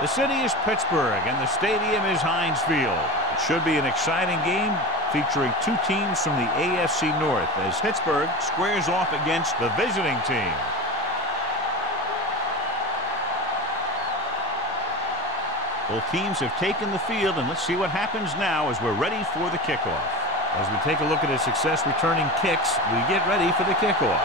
The city is Pittsburgh, and the stadium is Heinz Field. It should be an exciting game featuring two teams from the AFC North as Pittsburgh squares off against the visiting team. Both teams have taken the field, and let's see what happens now as we're ready for the kickoff. As we take a look at his success returning kicks, we get ready for the kickoff.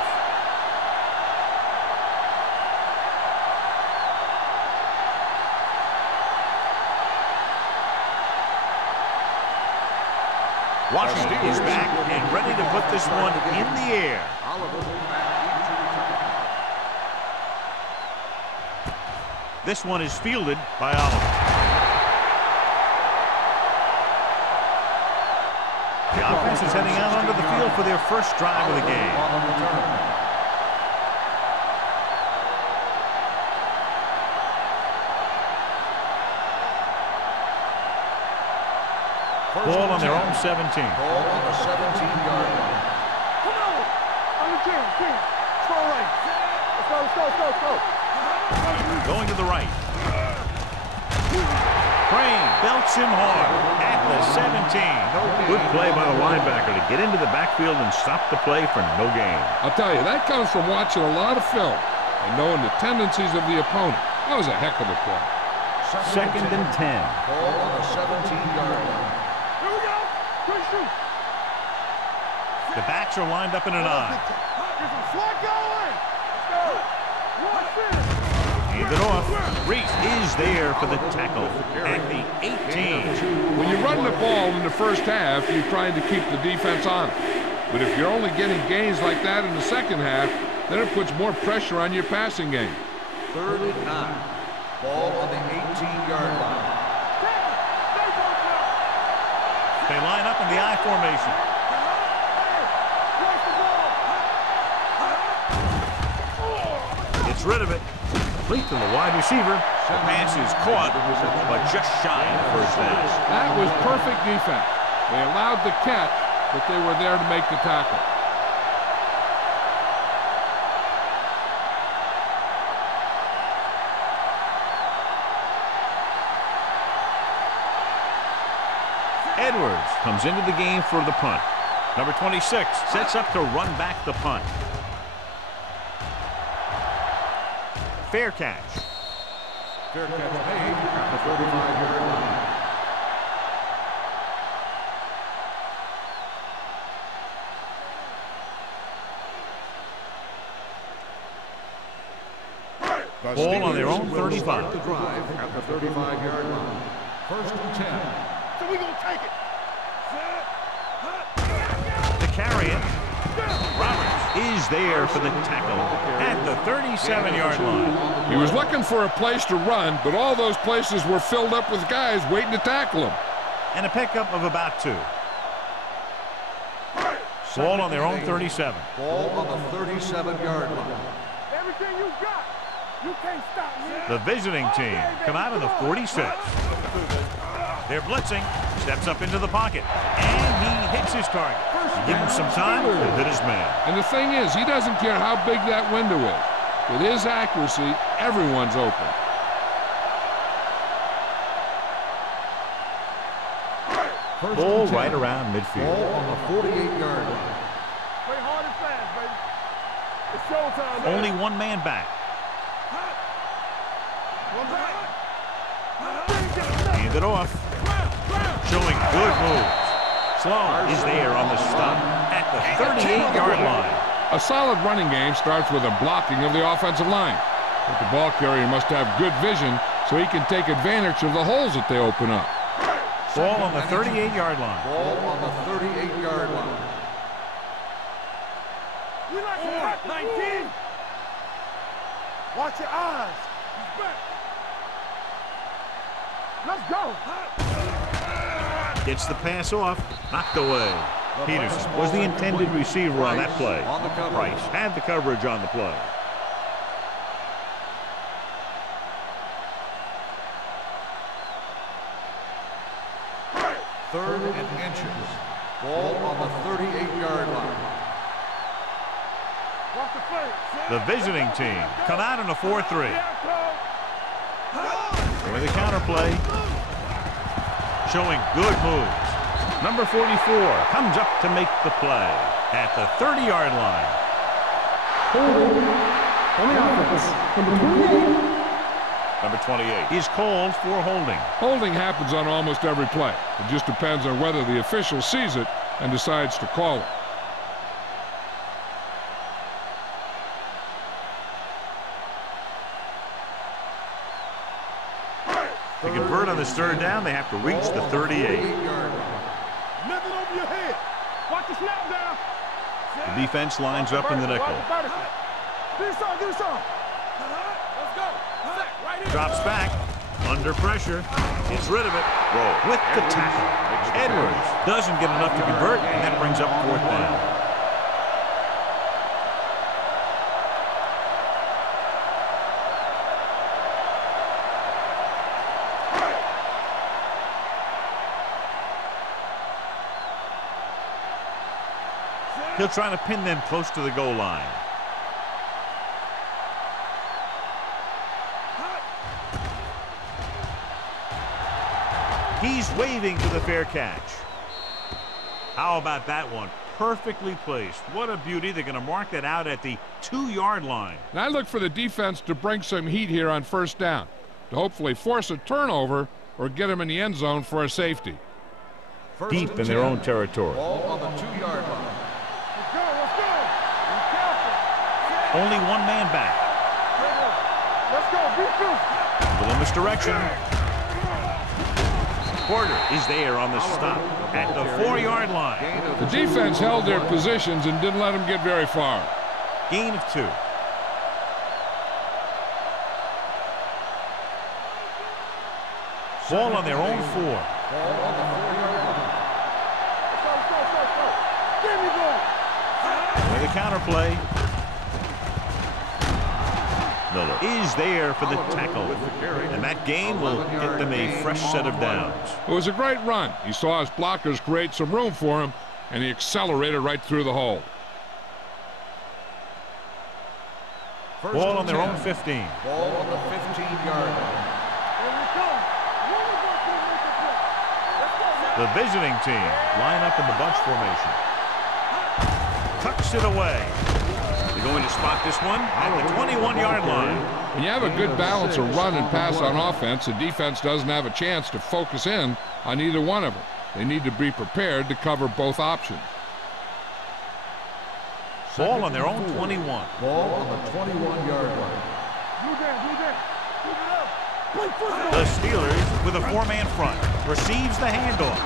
Washington is back and ready to put this one in the air. This one is fielded by Oliver. The offense is heading out onto the field for their first drive of the game. Ball on their own 17. Ball on the 17-yard line. Come on the team. Slow right. Let's go. Going to the right. Crane belts him hard at the 17. Good play by the linebacker to get into the backfield and stop the play for no gain. I'll tell you, that comes from watching a lot of film and knowing the tendencies of the opponent. That was a heck of a play. Second and 10. Ball on the 17-yard line. Here we go. Good shoot. The backs are lined up in an I. Get some slot going. Let's go. Watch this. Hand it off. Reese is there for the tackle at the 18. When you're running the ball in the first half, you're trying to keep the defense on it. But if you're only getting gains like that in the second half, then it puts more pressure on your passing game. 3rd and 9. Ball on the 18-yard line. They line up in the I formation. Gets rid of it. Complete to the wide receiver. The pass is caught, but just shy of the first down. That was perfect defense. They allowed the catch, but they were there to make the tackle. Edwards comes into the game for the punt. Number 26 sets up to run back the punt. Fair catch. Fair catch made at the 35-yard line. Ball on their own 35. The drive at the 35-yard line. 1st and 10. So we gonna take it. To carry it. Roberts is there for the tackle at the 37-yard line. He was looking for a place to run, but all those places were filled up with guys waiting to tackle him. And a pickup of about 2. Ball on their own 37. Ball on the 37-yard line. Everything you got. You can't stop me. The visiting team come out of the 46. They're blitzing. Steps up into the pocket. And he hits his target. Give him some time to hit his man. And the thing is, he doesn't care how big that window is. With his accuracy, everyone's open. Ball right around midfield. Ball on the 48-yard line. Play hard and fast, baby. It's showtime, man. Only one man back. Hand it off. Showing good moves. Sloan is there on the stop at the 38-yard line. A solid running game starts with a blocking of the offensive line. But the ball carrier must have good vision so he can take advantage of the holes that they open up. Ball on the 38-yard line. Ball on the 38-yard line. We like to cut 19. Watch your eyes. He's back. Let's go. Gets the pass off. Knocked away. Peterson was the intended receiver on that play. Price had the coverage on the play. 3rd and inches. Ball on the 38-yard line. Watch the play. The visiting team come out in a 4-3. With the counter play. Showing good moves. Number 44 comes up to make the play at the 30-yard line. On the offense, number 28. Number 28 is called for holding. Holding happens on almost every play. It just depends on whether the official sees it and decides to call it. To convert on this third down, they have to reach the 38. Nothing over your head. Watch the snap down. The defense lines up in the nickel. Give us some, give us some. Let's go. Right here. Drops back. Under pressure. Gets rid of it. Roll with the tackle. Edwards doesn't get enough to convert, and that brings up fourth down. He'll try to pin them close to the goal line. He's waving for the fair catch. How about that one? Perfectly placed. What a beauty. They're going to mark that out at the 2-yard line. And I look for the defense to bring some heat here on first down, to hopefully force a turnover or get them in the end zone for a safety. Deep in their own territory. Ball on the 2-yard line. Let's go. Be careful. Only one man back. Let's go. Be true. Little misdirection. Porter is there on the stop at the 4-yard line. The defense held their positions and didn't let them get very far. Gain of 2. Ball on their own 4. Ball on the 4-yard line. With the counter play. Miller is there for the tackle. And that gain will get them a fresh set of downs. It was a great run. He saw his blockers create some room for him, and he accelerated right through the hole. Ball on their own 15. Ball on the 15-yard line. The visiting team line up in the bunch formation. Tucks it away. They're going to spot this one at the 21-yard line. When you have a good balance of run and pass on offense, the defense doesn't have a chance to focus in on either one of them. They need to be prepared to cover both options. Ball on their own 21. Ball on the 21-yard line. The Steelers with a 4-man front receives the handoff.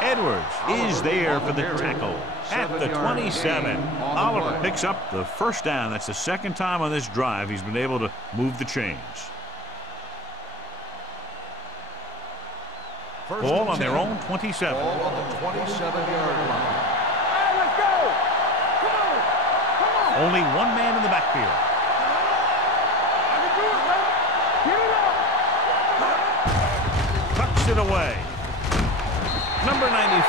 Edwards is there for the tackle at the 27. Oliver picks up the first down. That's the second time on this drive he's been able to move the chains. Ball on their own 27. Ball on the 27-yard line. Let's go. Come on. Come on. Only one man in the backfield. I can do it, man. Get it up. Tucks it away. Number 94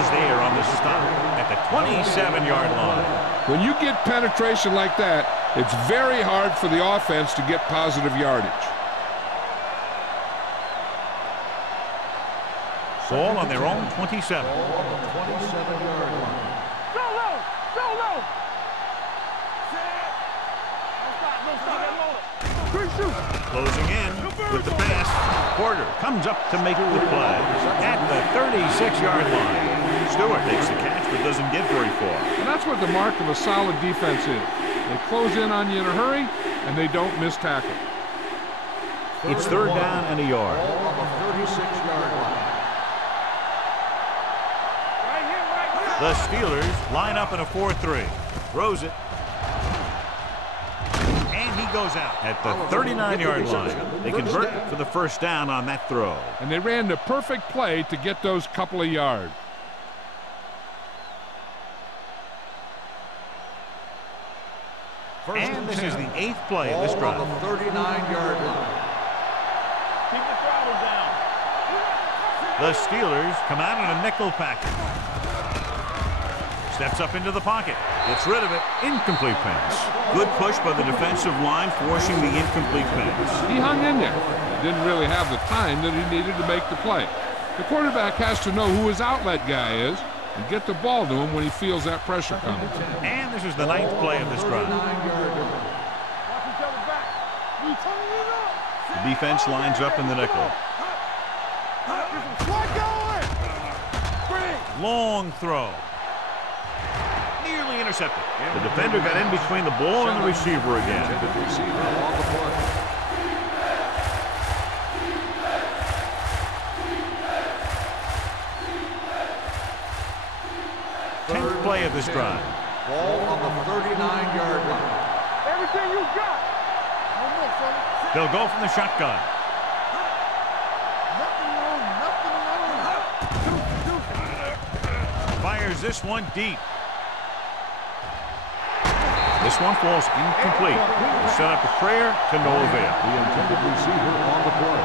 is there on the stop at the 27-yard line. When you get penetration like that, it's very hard for the offense to get positive yardage. Ball on their own 27. Ball on the 27-yard line. Go low. Go low. Don't stop. That loader. Good shoot. Closing in with the pass. Porter comes up to make the play at the 36-yard line. Stewart takes the catch but doesn't get very far. And that's what the mark of a solid defense is. They close in on you in a hurry, and they don't miss tackle. It's third down and a yard. Ball on the 36-yard line. The Steelers line up in a 4-3. Throws it. And he goes out at the 39-yard line. They convert for the first down on that throw. And they ran the perfect play to get those couple of yards. And this is the 8th play of this drive. Ball on the 39-yard line. Keep the throttle down. The Steelers come out in a nickel package. Steps up into the pocket. Gets rid of it. Incomplete pass. Good push by the defensive line, forcing the incomplete pass. He hung in there. He didn't really have the time that he needed to make the play. The quarterback has to know who his outlet guy is and get the ball to him when he feels that pressure coming. And this is the 9th play of this drive. The defense lines up in the nickel. Long throw. Nearly intercepted. The defender got in between the ball and the receiver again. 10th play of this drive. Ball on the 39-yard line. Everything you got. They'll go from the shotgun. Fires this one deep. This one falls incomplete. Set up a prayer to no avail. The intended receiver on the play.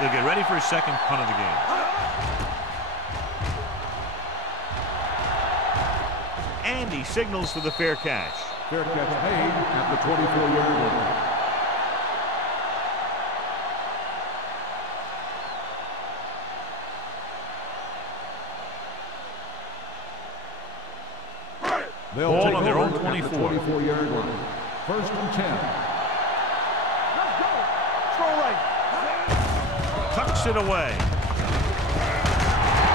They'll get ready for his second punt of the game. And he signals for the fair catch. Fair catch made at the 24-yard line. They'll Ball take on their own over 24. at the 24-yard line. 1st and 10. Let's go. Throw right. Tucks it away.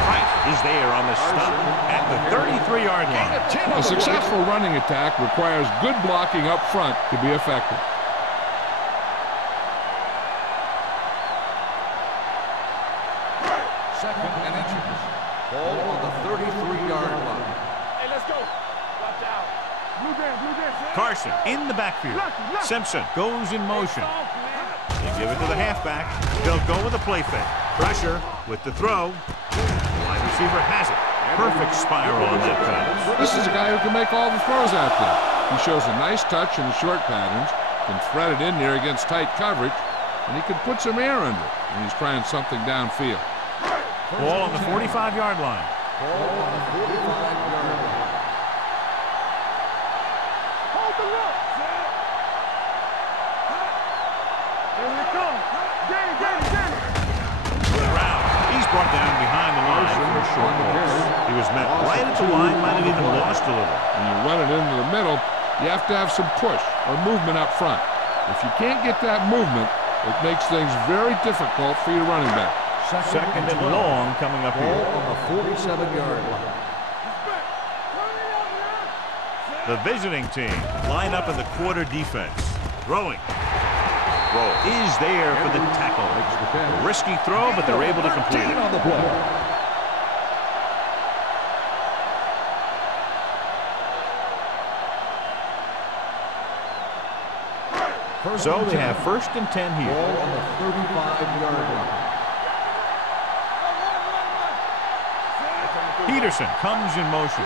Wright is there on the stop at the 33-yard line. A successful running attack requires good blocking up front to be effective. Second and inches. Ball on the 33-yard line. Hey, let's go. Watch out. Blue dance. Carson in the backfield. Simpson goes in motion. They give it to the halfback. They'll go with a play fake. Pressure with the throw. The wide receiver has it. Perfect spiral on that pass. This is a guy who can make all the throws out there. He shows a nice touch in the short patterns, can thread it in there against tight coverage, and he can put some air under it when he's trying something downfield. Ball on the 45-yard line. Ball on the 45-yard line. Hold the look. Here we come. Danny. Brown. He's brought down behind the line for a short loss. He was met right at the line, might have even lost a little. When you run it into the middle, you have to have some push or movement up front. If you can't get that movement, it makes things very difficult for your running back. Second and long coming up Ball here. on the 47-yard line. The visiting team line up in the quarter defense. Throwing. Throw is there for the tackle. A risky throw, but they're able to complete it. On the play. So they have 1st and 10 here. Ball on the 35-yard line. Peterson comes in motion.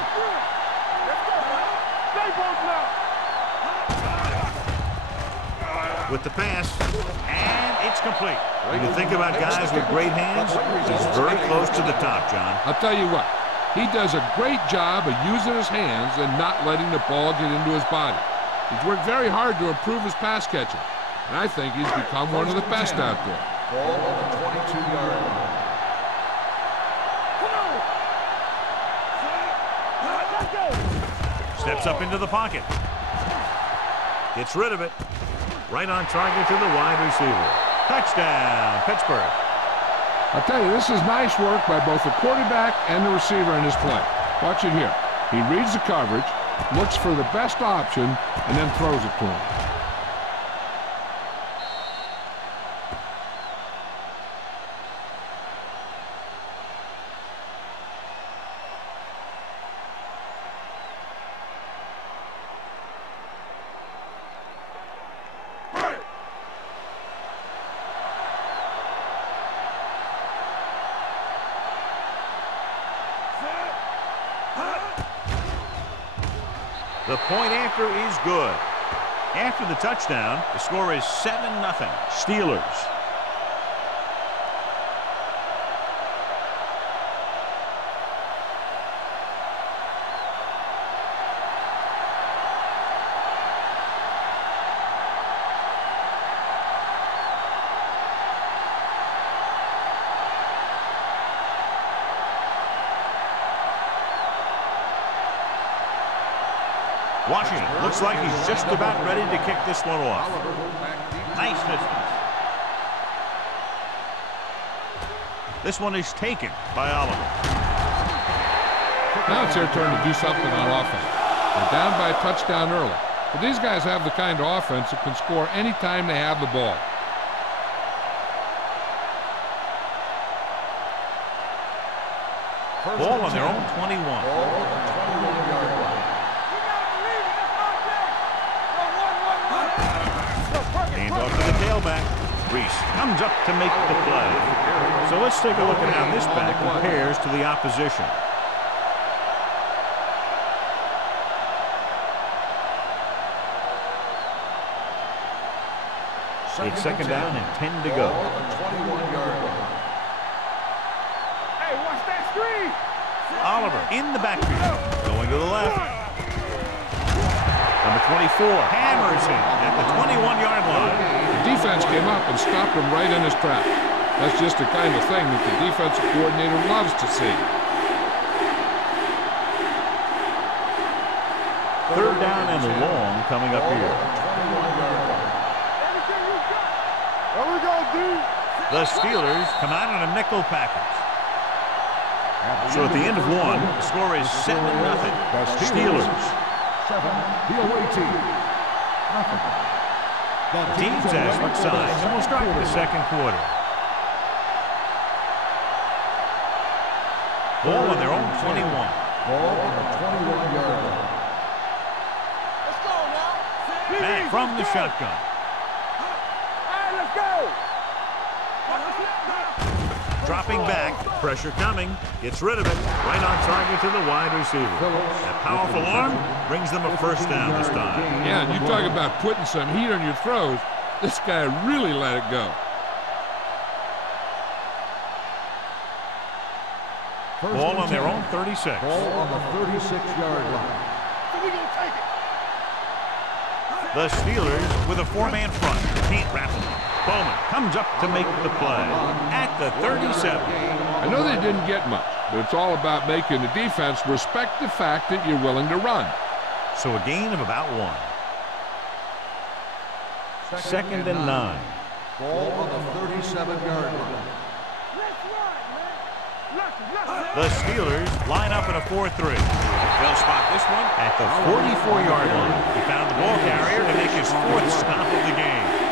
With the pass, and it's complete. When you think about guys with great hands, he's very close to the top, John. I'll tell you what, he does a great job of using his hands and not letting the ball get into his body. He's worked very hard to improve his pass catching, and I think he's become one of the best out there. Ball on the 22-yard line. Steps up into the pocket. Gets rid of it. Right on target to the wide receiver. Touchdown, Pittsburgh. I'll tell you, this is nice work by both the quarterback and the receiver in this play. Watch it here. He reads the coverage, looks for the best option, and then throws it to him. The point after is good. After the touchdown, the score is 7-0. Steelers. Washington looks like he's just about ready to kick this one off. Nice distance. This one is taken by Oliver. Now it's their turn to do something on offense. They're down by a touchdown early. But these guys have the kind of offense that can score anytime they have the ball. Ball on their own 21. Ball on the 21-yard line. Hand off to the tailback. Reese comes up to make the play. So let's take a look at how this back compares to the opposition. It's second down and 10 to go. Ball on the 21-yard line. Hey, watch that screen. Oliver in the backfield. Going to the left. Number 24 hammers him at the 21-yard line. The defense came up and stopped him right in his tracks. That's just the kind of thing that the defensive coordinator loves to see. Third down and long coming up here. Everything you got. There we go, dude. The Steelers come out in a nickel package. So at the end of one, the score is 7-0. Steelers. 7, the away team. Nothing. Teams as switch sides, and we'll start the second quarter. Ball on their own 21. Ball on the 21-yard line. Let's go now. Back from the shotgun. All right, let's go. Dropping back, pressure coming, gets rid of it, right on target to the wide receiver. That powerful arm brings them a first down this time. Yeah, and you talk about putting some heat on your throws. This guy really let it go. Ball on their own 36. Ball on the 36-yard line. So we gonna take it. The Steelers with a four-man front. Can't wrap them up. Bowman comes up to make the play at the 37. I know they didn't get much, but it's all about making the defense respect the fact that you're willing to run. So a gain of about 1. Second and 9. Ball on the 37-yard line. Let's run, man. Let's. The Steelers line up in a 4-3. They'll spot this one at the 44-yard line. He found the ball carrier to make his 4th stop of the game.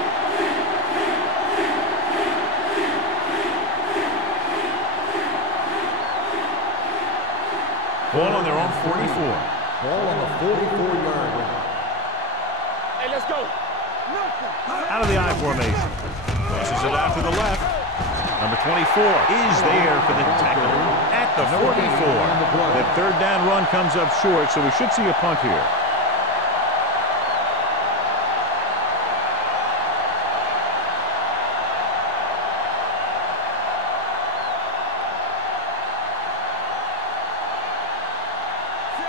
Ball on their own 44. Ball on the 44-yard line. Hey, let's go. Out of the I formation. Tosses it out to the left. Number 24 is there for the tackle at the 44. That third down run comes up short, so we should see a punt here.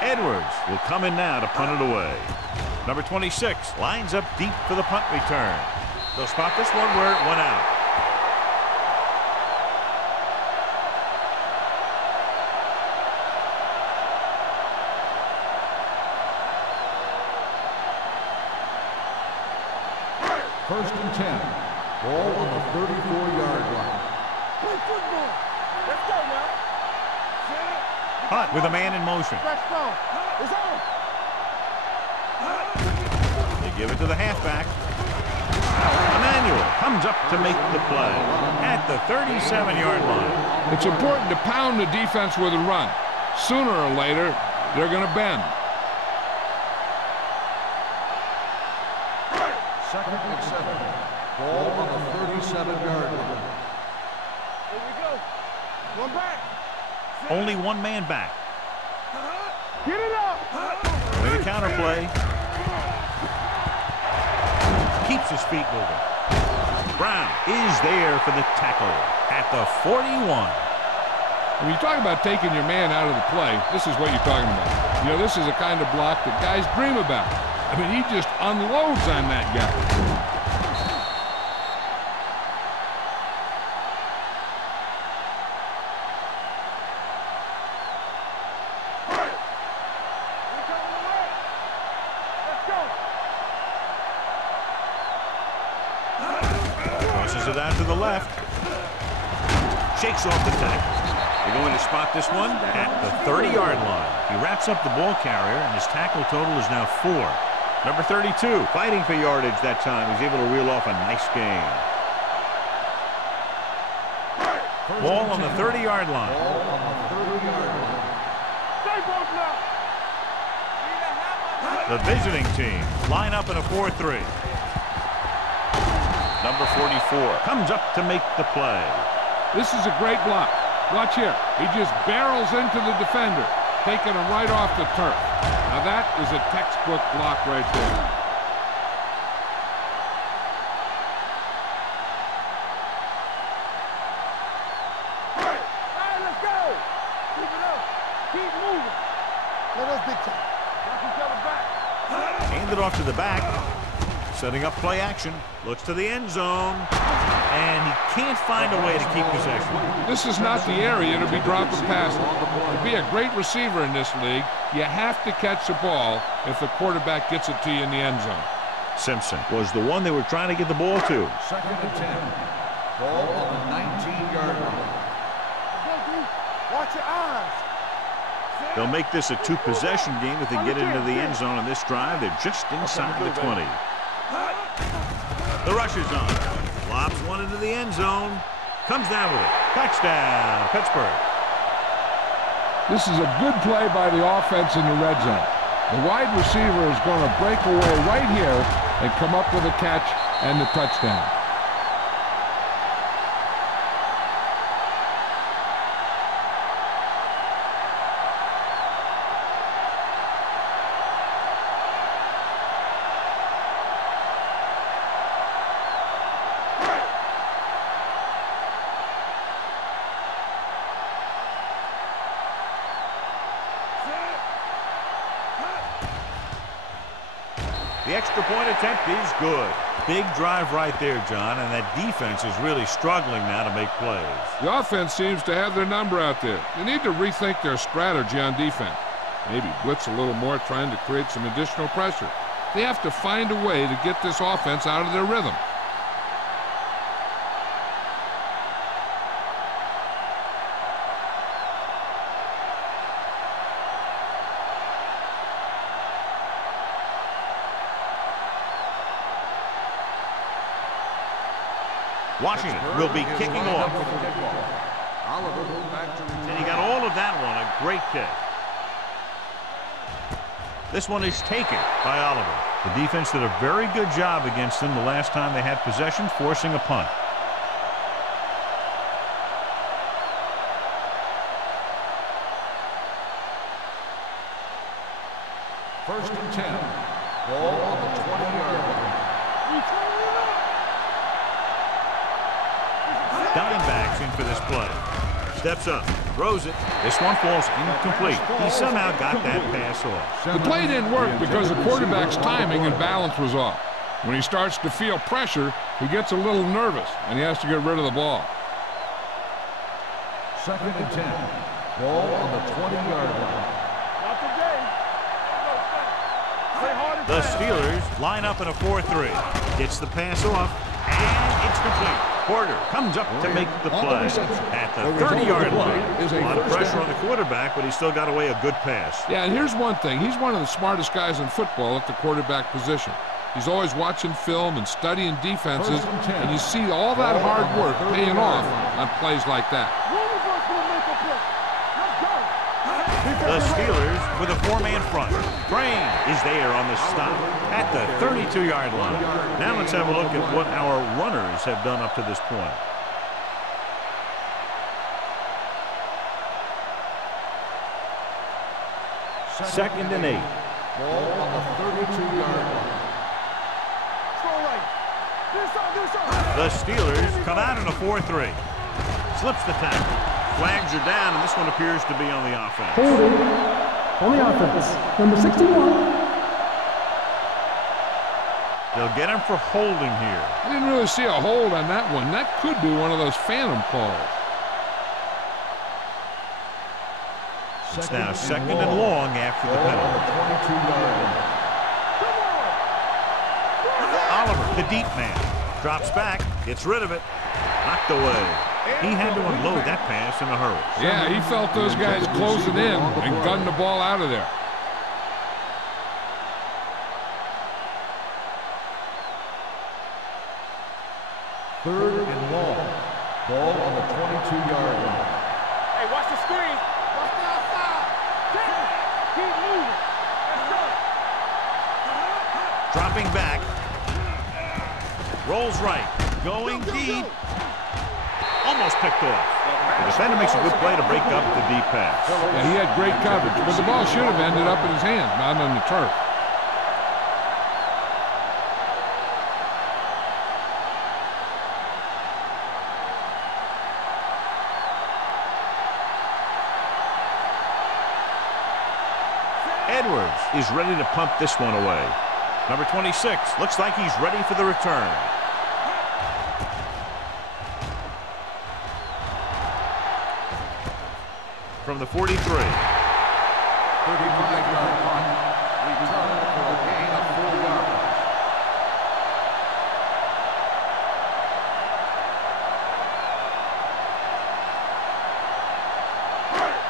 Edwards will come in now to punt it away. Number 26 lines up deep for the punt return. They'll spot this one where it went out. First and 10. Ball on the 34-yard line. Play football. Let's go now. Hunt with a man in motion. Let's go. It's on. They give it to the halfback. Emmanuel comes up to make the play at the 37-yard line. It's important to pound the defense with a run. Sooner or later, they're going to bend. Second and 7. Ball on the 37-yard line. Here we go. One back. Only one man back. Get it up. With a counter play. Keeps his feet moving. Brown is there for the tackle at the 41. When you talk about taking your man out of the play, this is what you're talking about. You know, this is the kind of block that guys dream about. I mean, he just unloads on that guy. Crosses it out to the left. Shakes off the tackle. They're going to spot this one at the 30-yard line. He wraps up the ball carrier, and his tackle total is now 4. Number 32, fighting for yardage that time. He's able to reel off a nice gain. Ball on the 30-yard line. The visiting team line up in a 4-3. Number 44 comes up to make the play. This is a great block. Watch here. He just barrels into the defender, taking him right off the turf. Now that is a textbook block right there. All right, let's go. Keep it up. Keep moving. Let us big time. Watch each other back. Hand it off to the back. Setting up play action. Looks to the end zone. And he can't find a way to keep possession. This is not the area to be dropping passes. To be a great receiver in this league, you have to catch the ball if the quarterback gets it to you in the end zone. Simpson was the one they were trying to get the ball to. 2nd and 10. Ball on the 19-yard line. Watch your eyes. They'll make this a 2-possession game if they get into the end zone on this drive. They're just inside the 20. The rush is on. Lobs one into the end zone. Comes down with it. Touchdown, Pittsburgh. This is a good play by the offense in the red zone. The wide receiver is going to break away right here and come up with a catch and the touchdown. The extra point attempt is good. Big drive right there, John, and that defense is really struggling now to make plays. The offense seems to have their number out there. They need to rethink their strategy on defense. Maybe blitz a little more, trying to create some additional pressure. They have to find a way to get this offense out of their rhythm. Washington will be kicking off. And he got all of that one, a great kick. This one is taken by Oliver. The defense did a very good job against them the last time they had possession, forcing a punt. First and 10. Ball on the 20-yard line. Diamondbacks in for this play. Steps up, throws it. This one falls incomplete. He somehow got that pass off. The play didn't work because the quarterback's timing and balance was off. When he starts to feel pressure, he gets a little nervous, and he has to get rid of the ball. 2nd and 10. Ball on the 20-yard line. Not today. Play hard and The fast. Steelers line up in a 4-3. Gets the pass off, and it's complete. Porter comes up to make the play at the 30-yard line. A lot of pressure on the quarterback, but he still got away a good pass. Yeah, and here's one thing. He's one of the smartest guys in football at the quarterback position. He's always watching film and studying defenses, and you see all that hard work paying off on plays like that. One of us will make a play. Let's go. The Steelers with a 4-man front. Crane is there on the stop at the 32-yard line. Now let's have a look at what our runners have done up to this point. Second and 8. Ball on the 32-yard line. The Steelers come out in a 4-3. Slips the tackle. Flags are down, and this one appears to be on the offense. Holding on the offense. Number 61. They'll get him for holding here. I didn't really see a hold on that one. That could be one of those phantom calls. It's now second and long after the penalty. 22-yard line. Oliver, the deep man, drops back, gets rid of it, knocked away. He had to unload that pass in a hurry. Yeah, he felt those guys closing in and gunned the ball out of there. Third and long. Ball on the 22-yard line. Hey, watch the screen. Watch the outside. Keep moving. Dropping back. Rolls right. Going deep. Almost picked off. The defender makes a good play to break up the deep pass. Yeah, he had great coverage, but the ball should have ended up in his hands, not on the turf. Edwards is ready to pump this one away. Number 26 looks like he's ready for the return. From the 43. 35-yard punt. Return for a gain of 4 yards.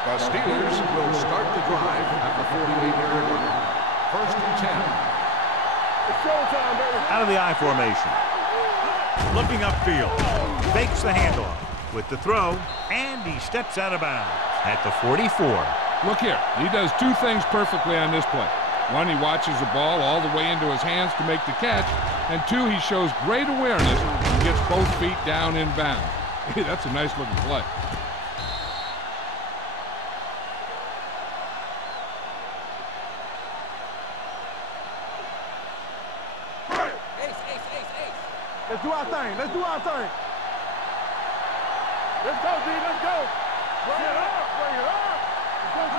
The Steelers will start the drive at the 48-yard line. First and 10. It's showtime, baby. Out of the I formation. Looking upfield. Fakes the handoff with the throw, and he steps out of bounds at the 44. Look here, he does two things perfectly on this play. One, he watches the ball all the way into his hands to make the catch, and two, he shows great awareness and gets both feet down in bounds. Hey, that's a nice looking play. Let's do our thing. Let's do our thing. Let's go, D. Let's go. Bring it up. Bring it up. Let's go, D.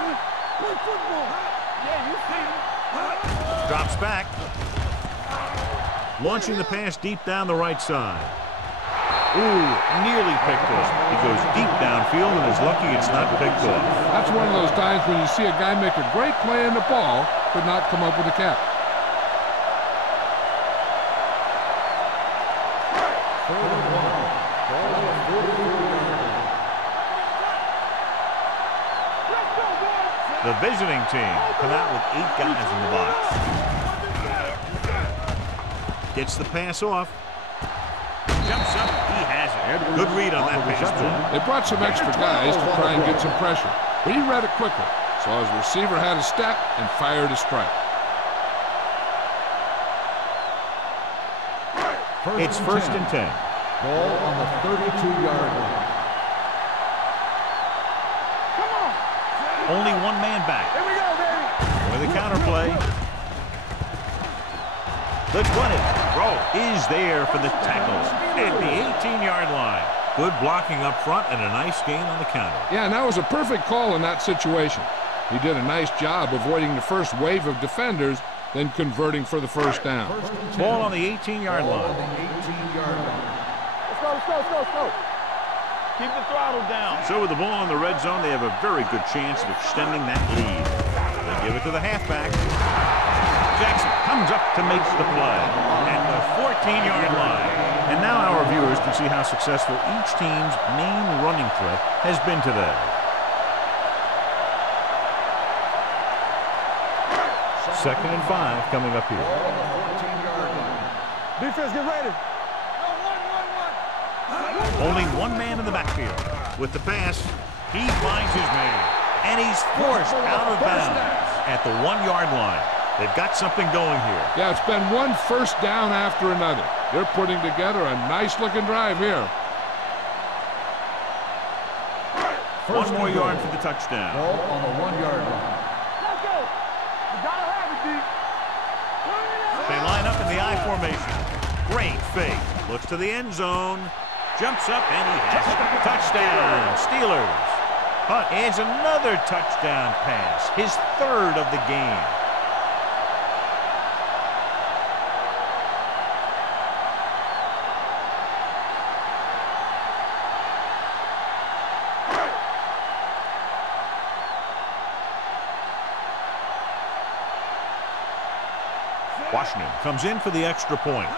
Play football. Yeah, you see it. Drops back. Launching the pass deep down the right side. Ooh, nearly picked off. He goes deep downfield and is lucky it's not picked off. That's one of those times when you see a guy make a great play in the ball, but not come up with a catch. The visiting team come out with 8 guys in the box. Gets the pass off. Jumps up. He has it. Good read on that pass. They brought some extra guys to try and get some pressure, but he read it quickly. So his receiver had a step and fired a strike. It's first and 10. Ball on the 32-yard line. Only one man back. Here we go, baby. For the counter play. The 20 throw is there for the tackle at the 18-yard line. Good blocking up front and a nice gain on the counter. Yeah, and that was a perfect call in that situation. He did a nice job avoiding the first wave of defenders, then converting for the first down. Ball on the 18-yard line. Let's go, let's go, let's go, let's go. Keep the throttle down. So with the ball in the red zone, they have a very good chance of extending that lead. They give it to the halfback. Jackson comes up to make the play at the 14-yard line. And now our viewers can see how successful each team's main running threat has been today. Second and 5 coming up here. Defense, get ready. Only one man in the backfield. With the pass, he finds his man. And he's forced out of bounds at the 1-yard line. They've got something going here. Yeah, it's been one first down after another. They're putting together a nice-looking drive here. One more yard for the touchdown. Ball on the 1-yard line. Let's go. You gotta have it, D. They line up in the I formation. Great fake. Looks to the end zone. Jumps up and he has it. Touchdown, Steelers. Hunt adds another touchdown pass. His third of the game. Washington comes in for the extra point.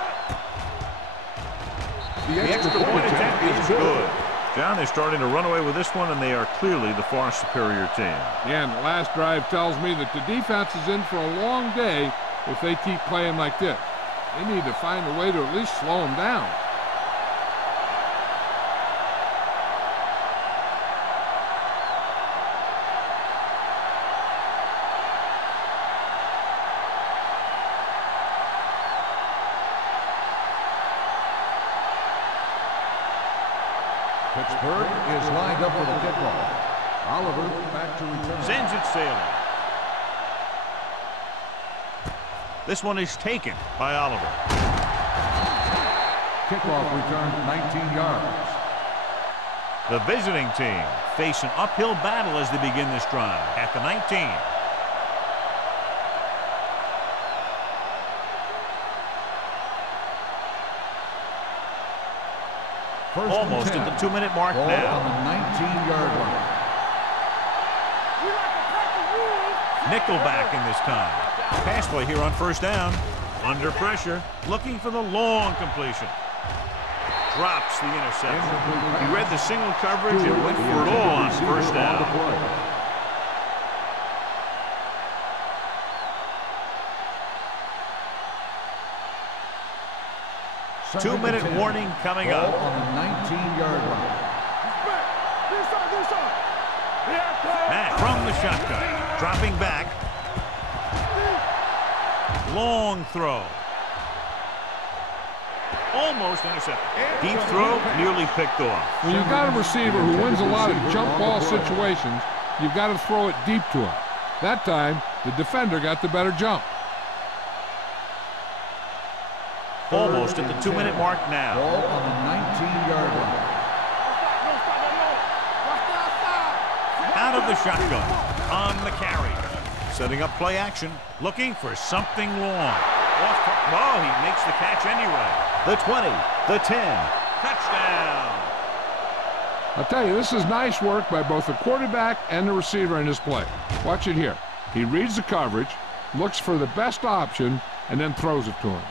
The extra point attempt is good. John, they're starting to run away with this one, and they are clearly the far superior team. Yeah, and the last drive tells me that the defense is in for a long day if they keep playing like this. They need to find a way to at least slow them down. Pittsburgh is lined up for the kickoff. Oliver back to return. Sends it sailing. This one is taken by Oliver. Kickoff return 19 yards. The visiting team face an uphill battle as they begin this drive at the 19. Almost at the 2-minute mark Ball now. on the 19-yard line. Nickelback in this time. Pass play here on first down. Under pressure, looking for the long completion. Drops the interception. He read the single coverage and went for it all on first down. 2-minute warning coming up. On the 19-yard line. Matt from the shotgun. Dropping back. Long throw. Almost intercepted. Deep throw, nearly picked off. When you've got a receiver who wins a lot of jump ball situations, you've got to throw it deep to him. That time, the defender got the better jump. Almost at the 2-minute mark now. Ball on the 19-yard line. Out of the shotgun. On the carry. Setting up play action. Looking for something long. Oh, he makes the catch anyway. The 20. The 10. Touchdown. I'll tell you, this is nice work by both the quarterback and the receiver in this play. Watch it here. He reads the coverage, looks for the best option, and then throws it to him.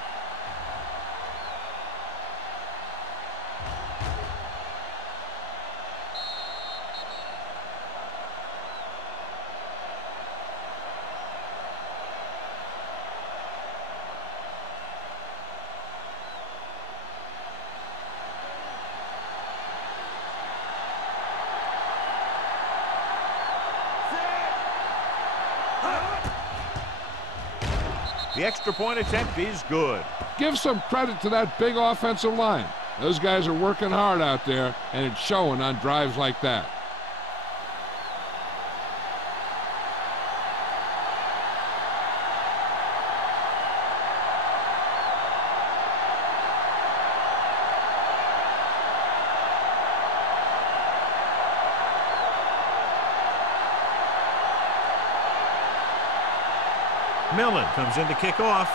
The extra point attempt is good. Give some credit to that big offensive line. Those guys are working hard out there, and it's showing on drives like that. Millen comes in to kick off.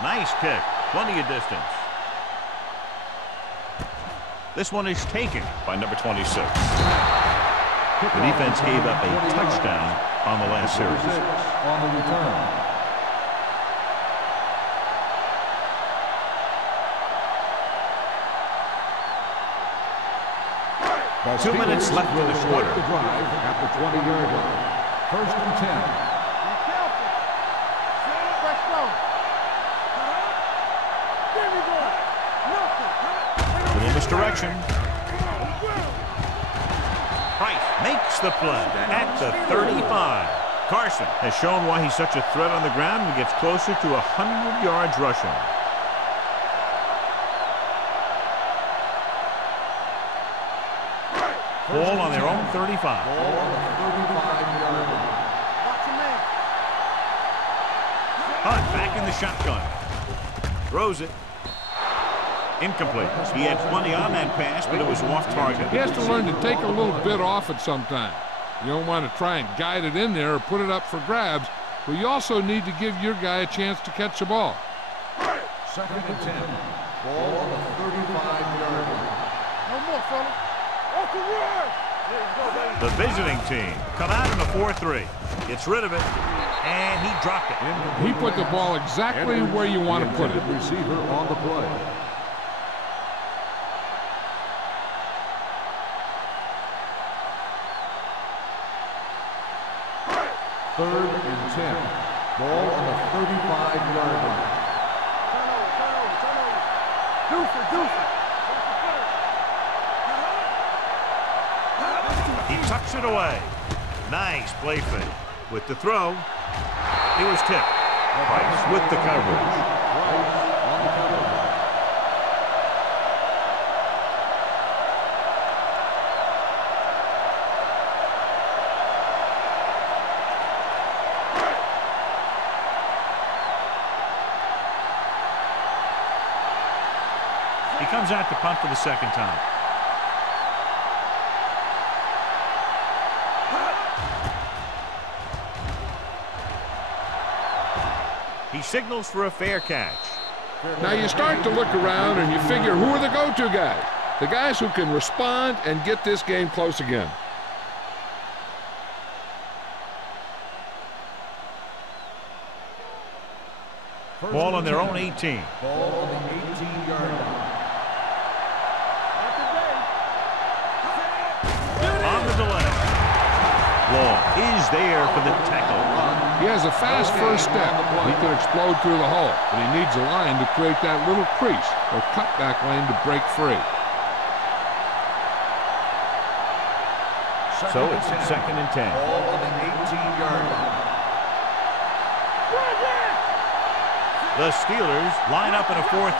Nice kick. Plenty of distance. This one is taken by number 26. The defense gave up a touchdown on the last series. On the return. 2 minutes left in the quarter. The drive at the 20-yard line. First and 10. Be careful. Let's go. There we go. Nothing. Little misdirection. Price makes the play at the 35. Carson has shown why he's such a threat on the ground and gets closer to 100 yards rushing. Ball on their own 35. Ball on the 35-yard line. Watch your man. Hunt back in the shotgun. Throws it. Incomplete. He had plenty on that pass, but it was off target. He has to learn to take a little bit off it sometime. You don't want to try and guide it in there or put it up for grabs, but you also need to give your guy a chance to catch the ball. 2nd and 10. Ball on the 35-yard line. No more, fellas. Walk around. The visiting team come out in a 4-3. Gets rid of it, and he dropped it. He put the ball exactly where you want to put it. Receiver on the play. Third and 10. Ball on the 35-yard line. He tucks it away. Nice play fake. With the throw, he was tipped. Price with the coverage. He comes out to punt for the second time. He signals for a fair catch. Now you start to look around and you figure, who are the go-to guys? The guys who can respond and get this game close again. Ball on their own 18. Ball on the 18-yard line. On the delay. Long is there for the tackle. He has a fast first step. He can explode through the hole, but he needs a line to create that little crease or cutback lane to break free. So it's 2nd and 10. Ball on the 18-yard line. The Steelers line up in a 4-3.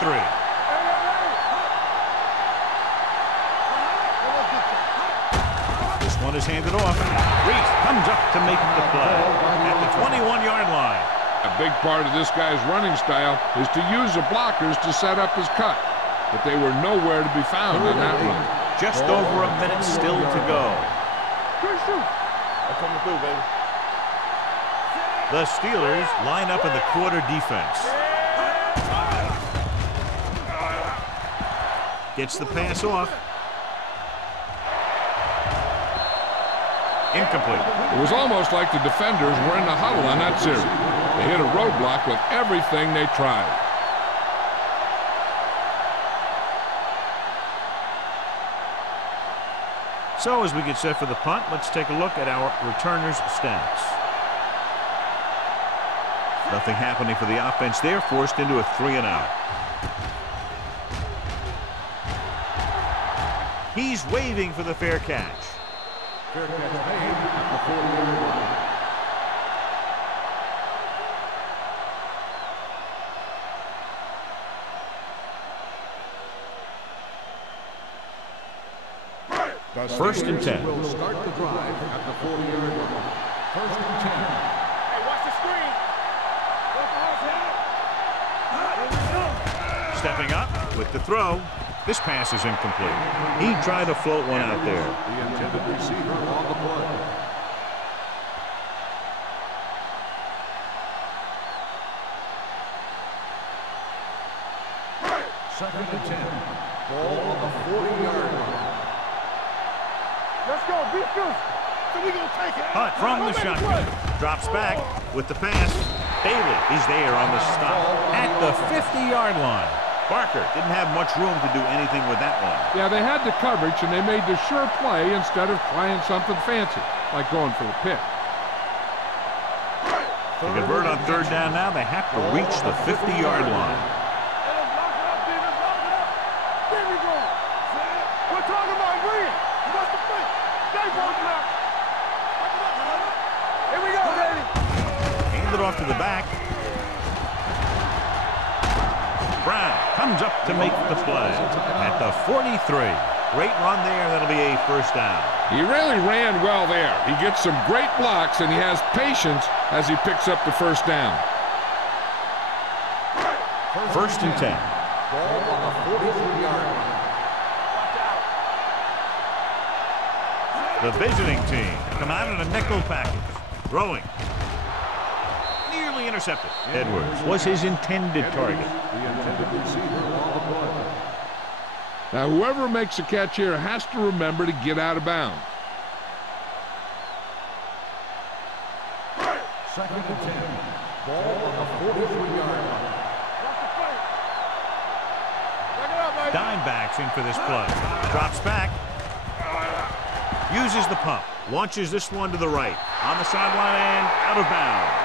This one is handed off. Reese comes up to make the play at the 21-yard line. A big part of this guy's running style is to use the blockers to set up his cut, but they were nowhere to be found on that run. Just over a minute still to go. The Steelers line up in the quarter defense. Gets the pass off. Incomplete. It was almost like the defenders were in the huddle on that series. They hit a roadblock with everything they tried. So as we get set for the punt, let's take a look at our returners' stats. Nothing happening for the offense there, forced into a 3-and-out. He's waving for the fair catch. Fair catch made at the 40-yard line. The 1st and 10. Will start the drive at the 40-yard line. 1st and 10. Hey, watch the screen. Stepping up with the throw. This pass is incomplete. He tried to float one out there. The intended receiver on the play. Second and 10. Ball on the 40-yard line. Let's go. Be good. So we gonna take it. Hunt from the shotgun. Drops back with the pass. Bailey is there on the stop at the 50-yard line. Barker didn't have much room to do anything with that one. Yeah, they had the coverage, and they made the sure play instead of trying something fancy, like going for the pick. To convert on 3rd down now, they have to reach the 50-yard line. There we go. We're talking about green. What's the thing? Stay broken up. Here we go, baby. Hand it off to the back. Brown comes up to make the play at the 43. Great run there. That'll be a 1st down. He really ran well there. He gets some great blocks, and he has patience as he picks up the 1st down. First and 10. Ball on the 43-yard line. The visiting team come out in a nickel package. Throwing. Nearly intercepted. Edwards was his intended target. The intended receiver on the play. Now, whoever makes a catch here has to remember to get out of bounds. Second and 10. Ball on the 43-yard line. Dime backs in for this play. Drops back. Uses the pump. Launches this one to the right. On the sideline and out of bounds.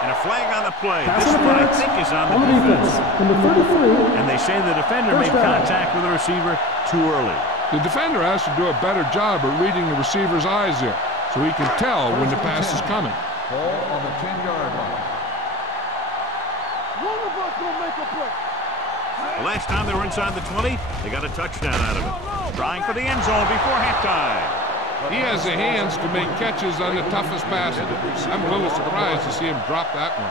And a flag on the play. Pass This one I interference think is on on the the defense. defense. Number 33. And they say the defender First made down. contact with the receiver too early. The defender has to do a better job at reading the receiver's eyes there, so he can tell when the pass is coming. Ball on the 10-yard line. One of us will make a play. The last time they were inside the 20, they got a touchdown out of it. Trying for the end zone before halftime. He has the hands to make catches on the toughest passes. I'm a little surprised to see him drop that one.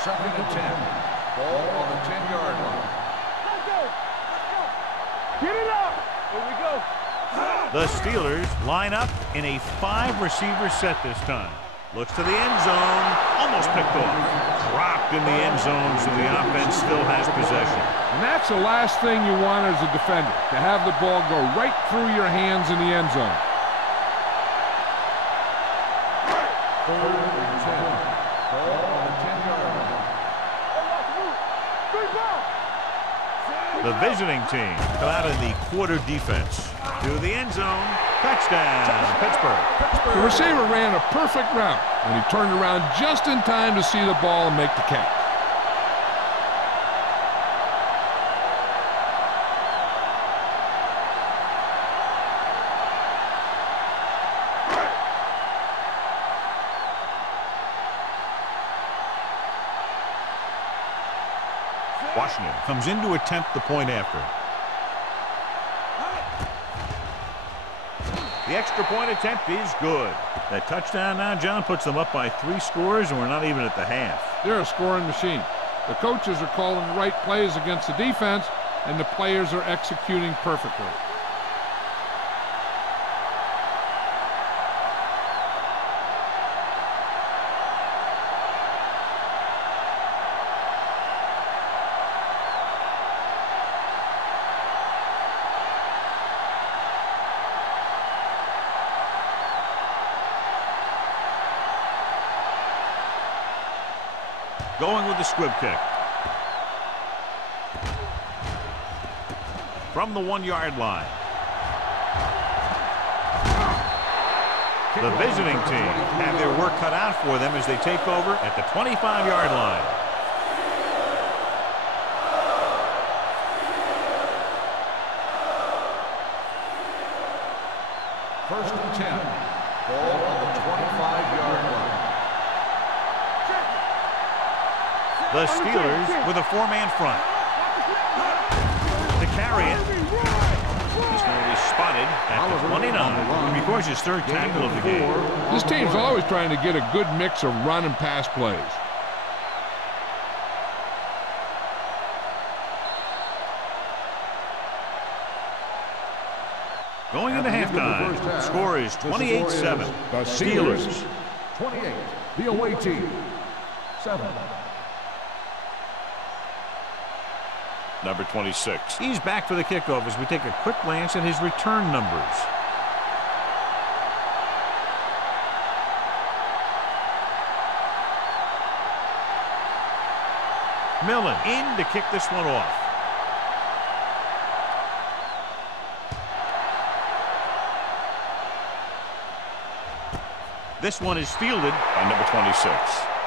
Second and 10. Ball on the 10-yard line. Let's go. Get it up. Here we go. The Steelers line up in a 5-receiver set this time. Looks to the end zone. Almost picked off. Dropped in the end zone, so the offense still has possession. And that's the last thing you want as a defender, to have the ball go right through your hands in the end zone. Third and 10. Ball on the 10-yard line. The visiting team come out in the quarter defense. To the end zone. Touchdown, Pittsburgh. The receiver ran a perfect route, and he turned around just in time to see the ball and make the catch. Washington comes in to attempt the point after. The extra point attempt is good. That touchdown now, John, puts them up by 3 scores, and we're not even at the half. They're a scoring machine. The coaches are calling the right plays against the defense, and the players are executing perfectly. Going with the squib kick. From the 1-yard line. The visiting team have their work cut out for them as they take over at the 25-yard line. First and 10. Ball on the 25-yard line. The Steelers with a 4-man front. To carry it. He's going to be spotted at the 29. He records his 3rd tackle of the game. This team's always trying to get a good mix of run and pass plays. Going into halftime, the score is 28-7. The Steelers 28. The away team 7. Number 26. He's back for the kickoff as we take a quick glance at his return numbers. Millen in to kick this one off. This one is fielded by number 26.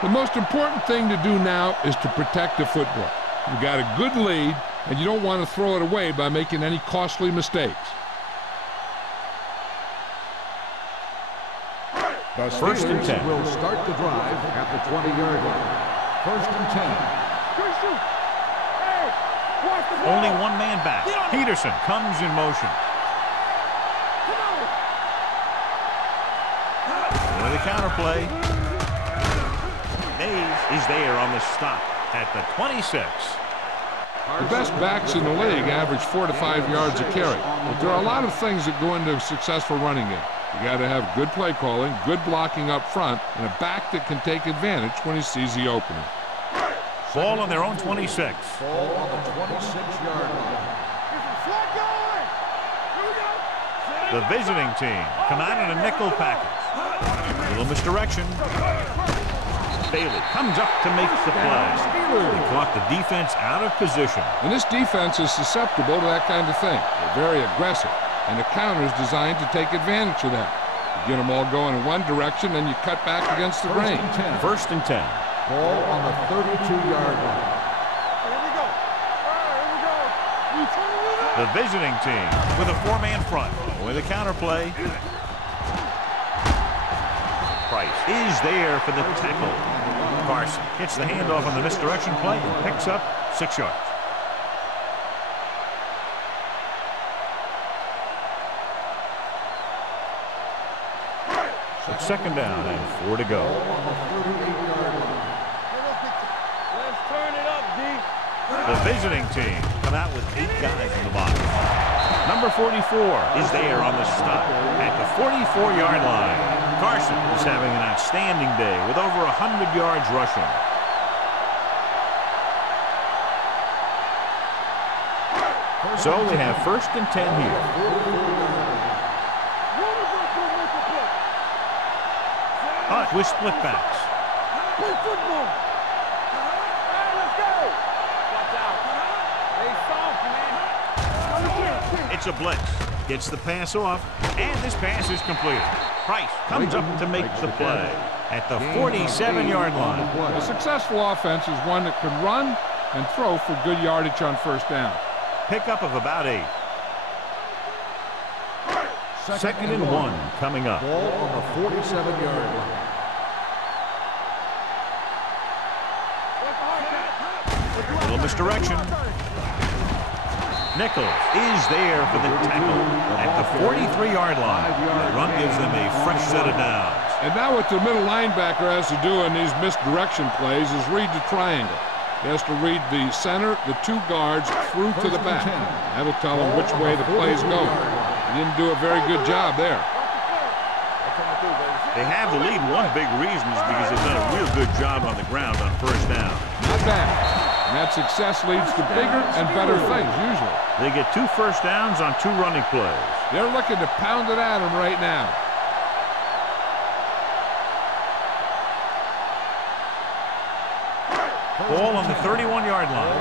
The most important thing to do now is to protect the football. You've got a good lead, and you don't want to throw it away by making any costly mistakes. The First and 10. will start the drive at the 20-yard line. First and 10. Only one man back. Peterson comes in motion. counter play. Mays is there on the stop at the 26. The best backs in the league average 4 to 5 yards a carry. But there are a lot of things that go into a successful running game. You got to have good play calling, good blocking up front, and a back that can take advantage when he sees the opening. Ball on their own 26. Ball on the 26-yard line. The visiting team come out in a nickel package. Little misdirection. Bailey comes up to make the play. They caught the defense out of position. And this defense is susceptible to that kind of thing. They're very aggressive, and the counter is designed to take advantage of that. You get them all going in one direction, then you cut back against the grain. First and 10. Ball on the 32-yard line. The visiting team with a 4-man front. With a counter play. Price is there for the tackle. Carson gets the handoff on the misdirection play and picks up 6 yards. It's second down and 4 to go. Let's turn it up, D. The visiting team come out with 8 guys in the box. Number 44 is there on the stop at the 44-yard line. Carson is having an outstanding day with over 100 yards rushing. So they have first and 10 here. Hunt with split backs. Play football. Let's go. Watch out. They soft, man. It's a blitz. Gets the pass off, and this pass is completed. Price comes up to make the play at the 47-yard line. A successful offense is one that can run and throw for good yardage on first down. Pickup of about 8. Second and 1 coming up. Ball on the 47-yard line. Little misdirection. Nichols is there for the tackle at the 43-yard line. The run gives them a fresh set of downs. And now what the middle linebacker has to do in these misdirection plays is read the triangle. He has to read the center, the 2 guards, through to the back. That'll tell him which way the play's going. He didn't do a very good job there. They have the lead. One big reason is because they've done a real good job on the ground on first down. Not bad. And that success leads to bigger and better things, usually. They get 2 first downs on 2 running plays. They're looking to pound it at him right now. Ball on the 31-yard line.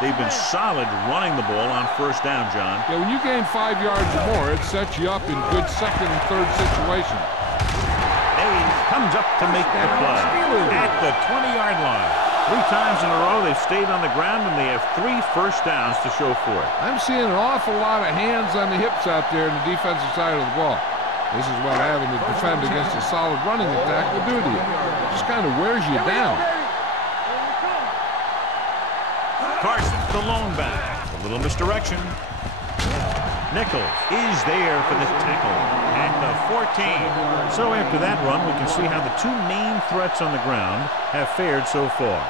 They've been solid running the ball on first down, John. Yeah, when you gain 5 yards or more, it sets you up in good second and third situations. Hayes comes up to make the play at the 20-yard line. 3 times in a row they've stayed on the ground, and they have 3 first downs to show for it. I'm seeing an awful lot of hands on the hips out there in the defensive side of the ball. This is what having to defend against a solid running attack will do to you. It just kind of wears you down. Carson, the lone back. A little misdirection. Nichols is there for the tackle at the 14. So after that run, we can see how the 2 main threats on the ground have fared so far.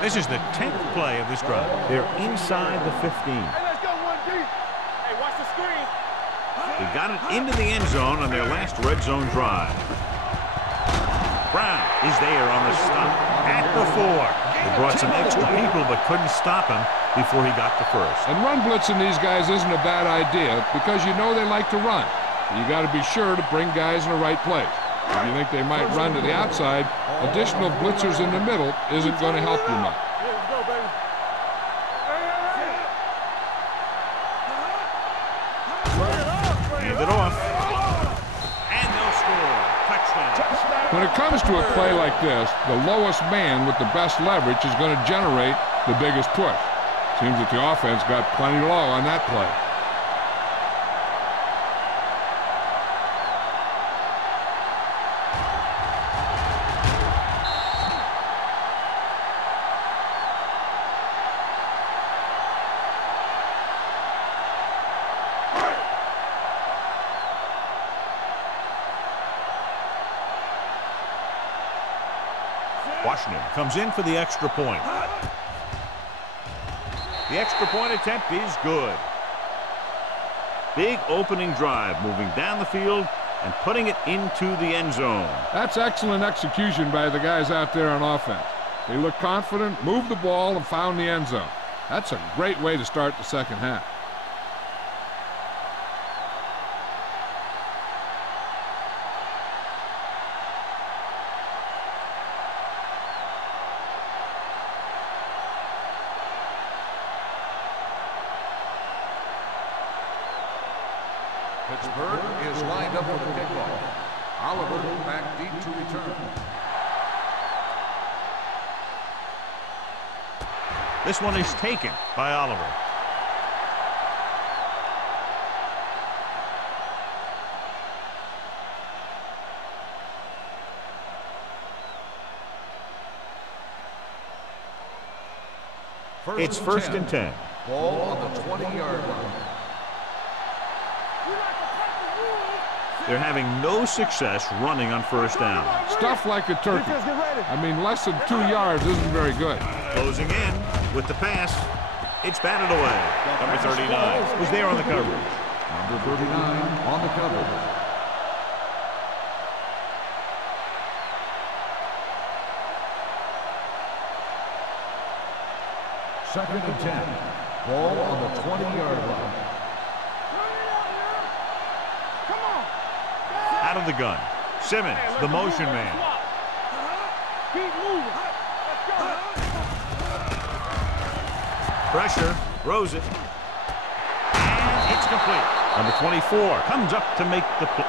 This is the 10th play of this drive. They're inside the 15. Hey, let's go, 1D. Hey, watch the screen. They got it into the end zone on their last red zone drive. Brown is there on the stop at the 4. They brought some extra people but couldn't stop him before he got the first. And run blitzing these guys isn't a bad idea because you know they like to run. You got to be sure to bring guys in the right place. If you think they might run to the outside, additional blitzers in the middle isn't going to help you much. Let's go, baby. Hand it off. And they'll score. Touchdown. When it comes to a play like this, the lowest man with the best leverage is going to generate the biggest push. Seems that the offense got plenty low on that play. Washington comes in for the extra point. The extra point attempt is good. Big opening drive, moving down the field and putting it into the end zone. That's excellent execution by the guys out there on offense. They look confident, moved the ball, and found the end zone. That's a great way to start the second half. Pittsburgh is lined up for the kickoff. Oliver back deep to return. This one is taken by Oliver. It's first and 10. Ball on the 20-yard line. They're having no success running on first down. Stuff like a turkey. I mean, less than 2 yards isn't very good. Closing in with the pass. It's batted away. Number 39 was there on the coverage. Number 39 on the coverage. Second and 10. Ball on the 20-yard line. Out of the gun. Simmons, the motion man. Keep moving. Let's go. Pressure, throws it. And it's complete. Number 24 comes up to make the play.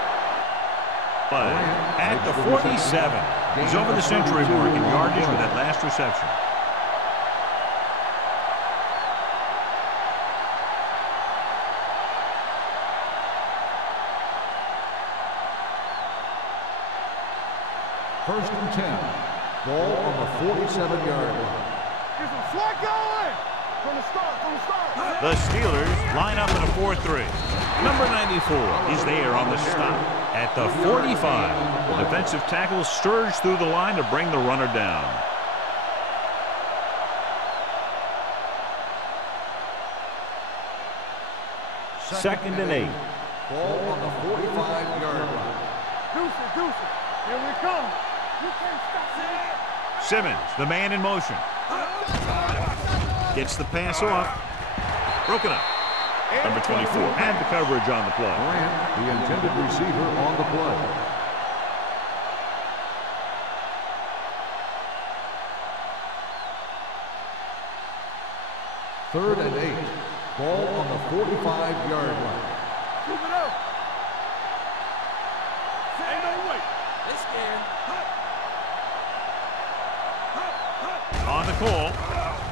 At the 47. He's over the century mark in yardage with that last reception. First and 10. Ball on the 47-yard line. Get some slack going. From the start. The Steelers line up in a 4-3. Number 94 is there on the stop at the 45. The defensive tackle surged through the line to bring the runner down. Second and 8. Ball on the 45-yard line. Deuces. Here we come. You can't stop it. Simmons, the man in motion. Gets the pass off. Broken up. Number 24 had the coverage on the play. Grant, the intended receiver on the play. Third and 8. Ball on the 45-yard line. Keep it up. Ain't no way. They scared. On the call.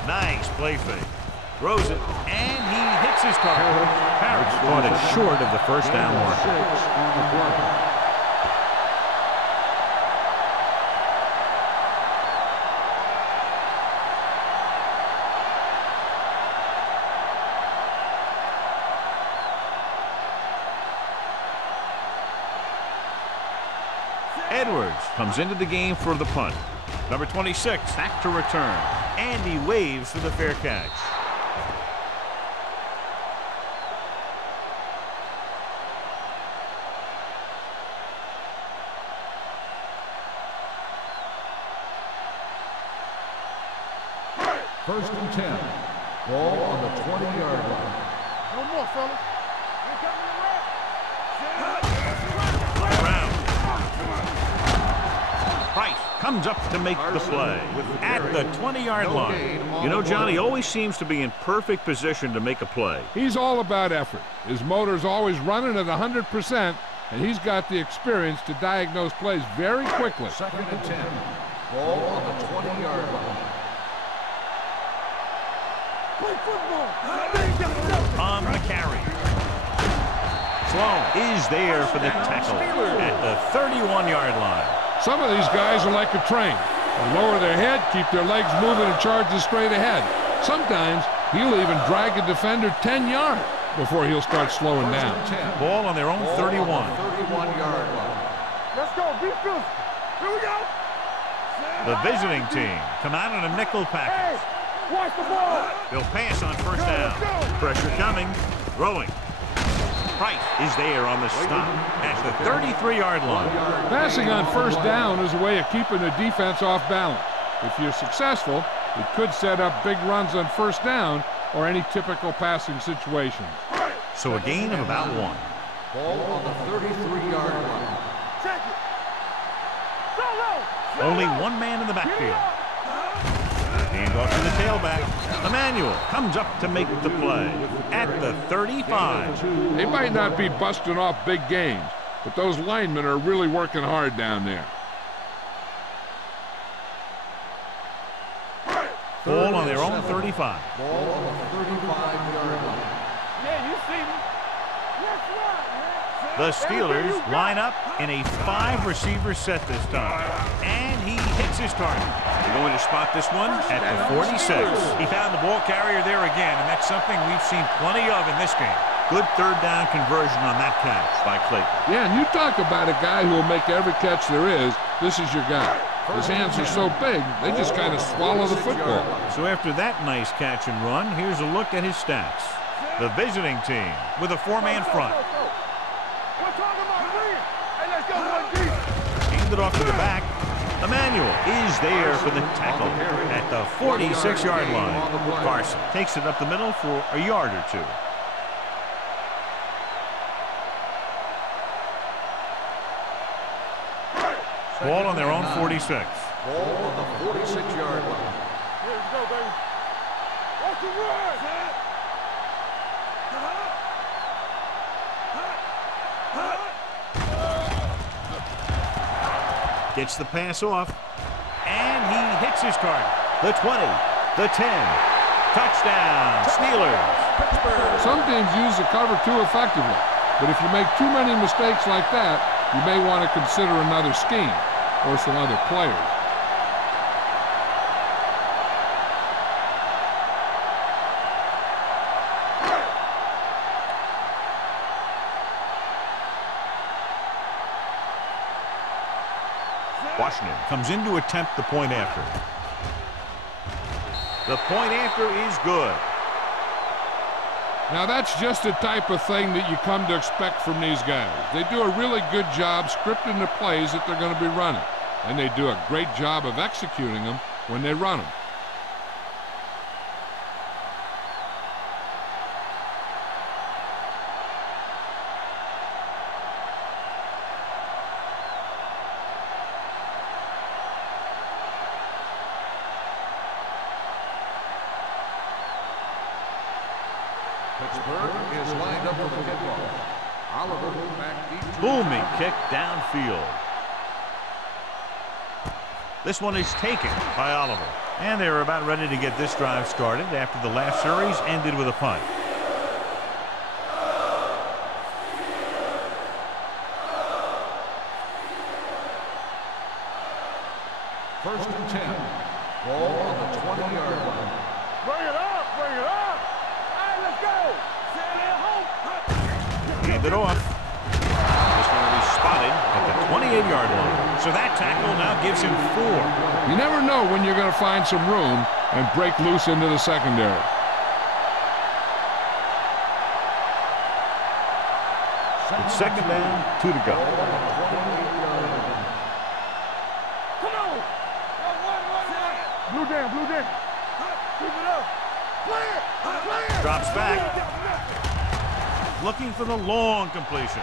Nice play fake. Throws it, and he hits his target. Parrish caught it short of the first down mark. 6 on the play. Edwards comes into the game for the punt. Number 26 back to return. And he waves for the fair catch. First and 10. Ball on the 20-yard line. No more, fellas. Here comes the red. Price comes up to make the play at the 20-yard line. You know, John, he always seems to be in perfect position to make a play. He's all about effort. His motor's always running at 100%, and he's got the experience to diagnose plays very quickly. Second and 10. Ball on the 20-yard line. Play football. On the carry. Sloan is there for the tackle at the 31-yard line. Some of these guys are like a train. They lower their head, keep their legs moving, and charge straight ahead. Sometimes he'll even drag a defender 10 yards before he'll start slowing down. Ball on their own 31. 31-yard line. Let's go. Be physical. Here we go. The visiting team come out in a nickel package. Watch the ball. They'll pass on first down. Pressure coming. Throwing. Price is there on the stop at the 33-yard line. Passing on first down is a way of keeping the defense off balance. If you're successful, it could set up big runs on first down or any typical passing situations. So a gain of about 1. Ball on the 33-yard line. Check it. Solo. Only one man in the backfield. Hand off to the tailback. Emmanuel comes up to make the play at the 35. They might not be busting off big games, but those linemen are really working hard down there. Ball on their own 35. Ball on the 35-yard line. Yeah, you see me. That's right, man. The Steelers line up in a 5-receiver set this time. And he hits his target. They're going to spot this one at the 46. He found the ball carrier there again, and that's something we've seen plenty of in this game. Good third down conversion on that catch by Clayton. Yeah, and you talk about a guy who will make every catch there is. This is your guy. His hands are so big, they just kind of swallow the football. So after that nice catch and run, here's a look at his stats. The visiting team with a 4-man front. We're talking about three. Hey, let's go, one deep. Handed off to the back. Emmanuel is there for the tackle at the 46-yard line. Carson takes it up the middle for a yard or 2. Ball on their own 46. Ball on the 46-yard line. Here we go, baby. Watch the run. Gets the pass off. And he hits his target. The 20, the 10. Touchdown, Steelers. Some teams use the cover too effectively, but if you make too many mistakes like that, you may want to consider another scheme or some other players. Washington comes in to attempt the point after. The point after is good. Now that's just the type of thing that you come to expect from these guys. They do a really good job scripting the plays that they're going to be running, and they do a great job of executing them when they run them. Pittsburgh is lined up for the kickoff. Oliver back deep. Booming kick downfield. This one is taken by Oliver. And they're about ready to get this drive started after the last series ended with a punt. First and 10. Ball on the 20-yard line. Bring it up, bring it up. All right, let's go. Send it home. Hand it off. This one will be spotted at the 28-yard line. So that tackle now gives him 4. You never know when you're going to find some room and break loose into the secondary. It's second down, 2 to go. Come on. Blue down, blue down. Keep it up. Play it. Play it. Drops back. Looking for the long completion.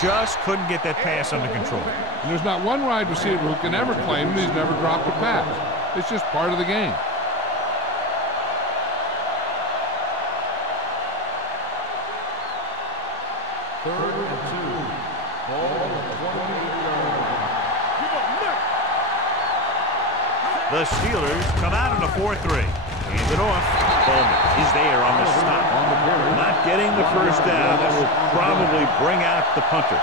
Just couldn't get that pass under control. And there's not one wide receiver who can ever claim that he's never dropped a pass. It's just part of the game. Third and 2. Ball on the 28-yard line. The Steelers come out in a 4-3. Hand it off. Bowman is there on the stop. Not getting the first down. That will probably bring out the punter.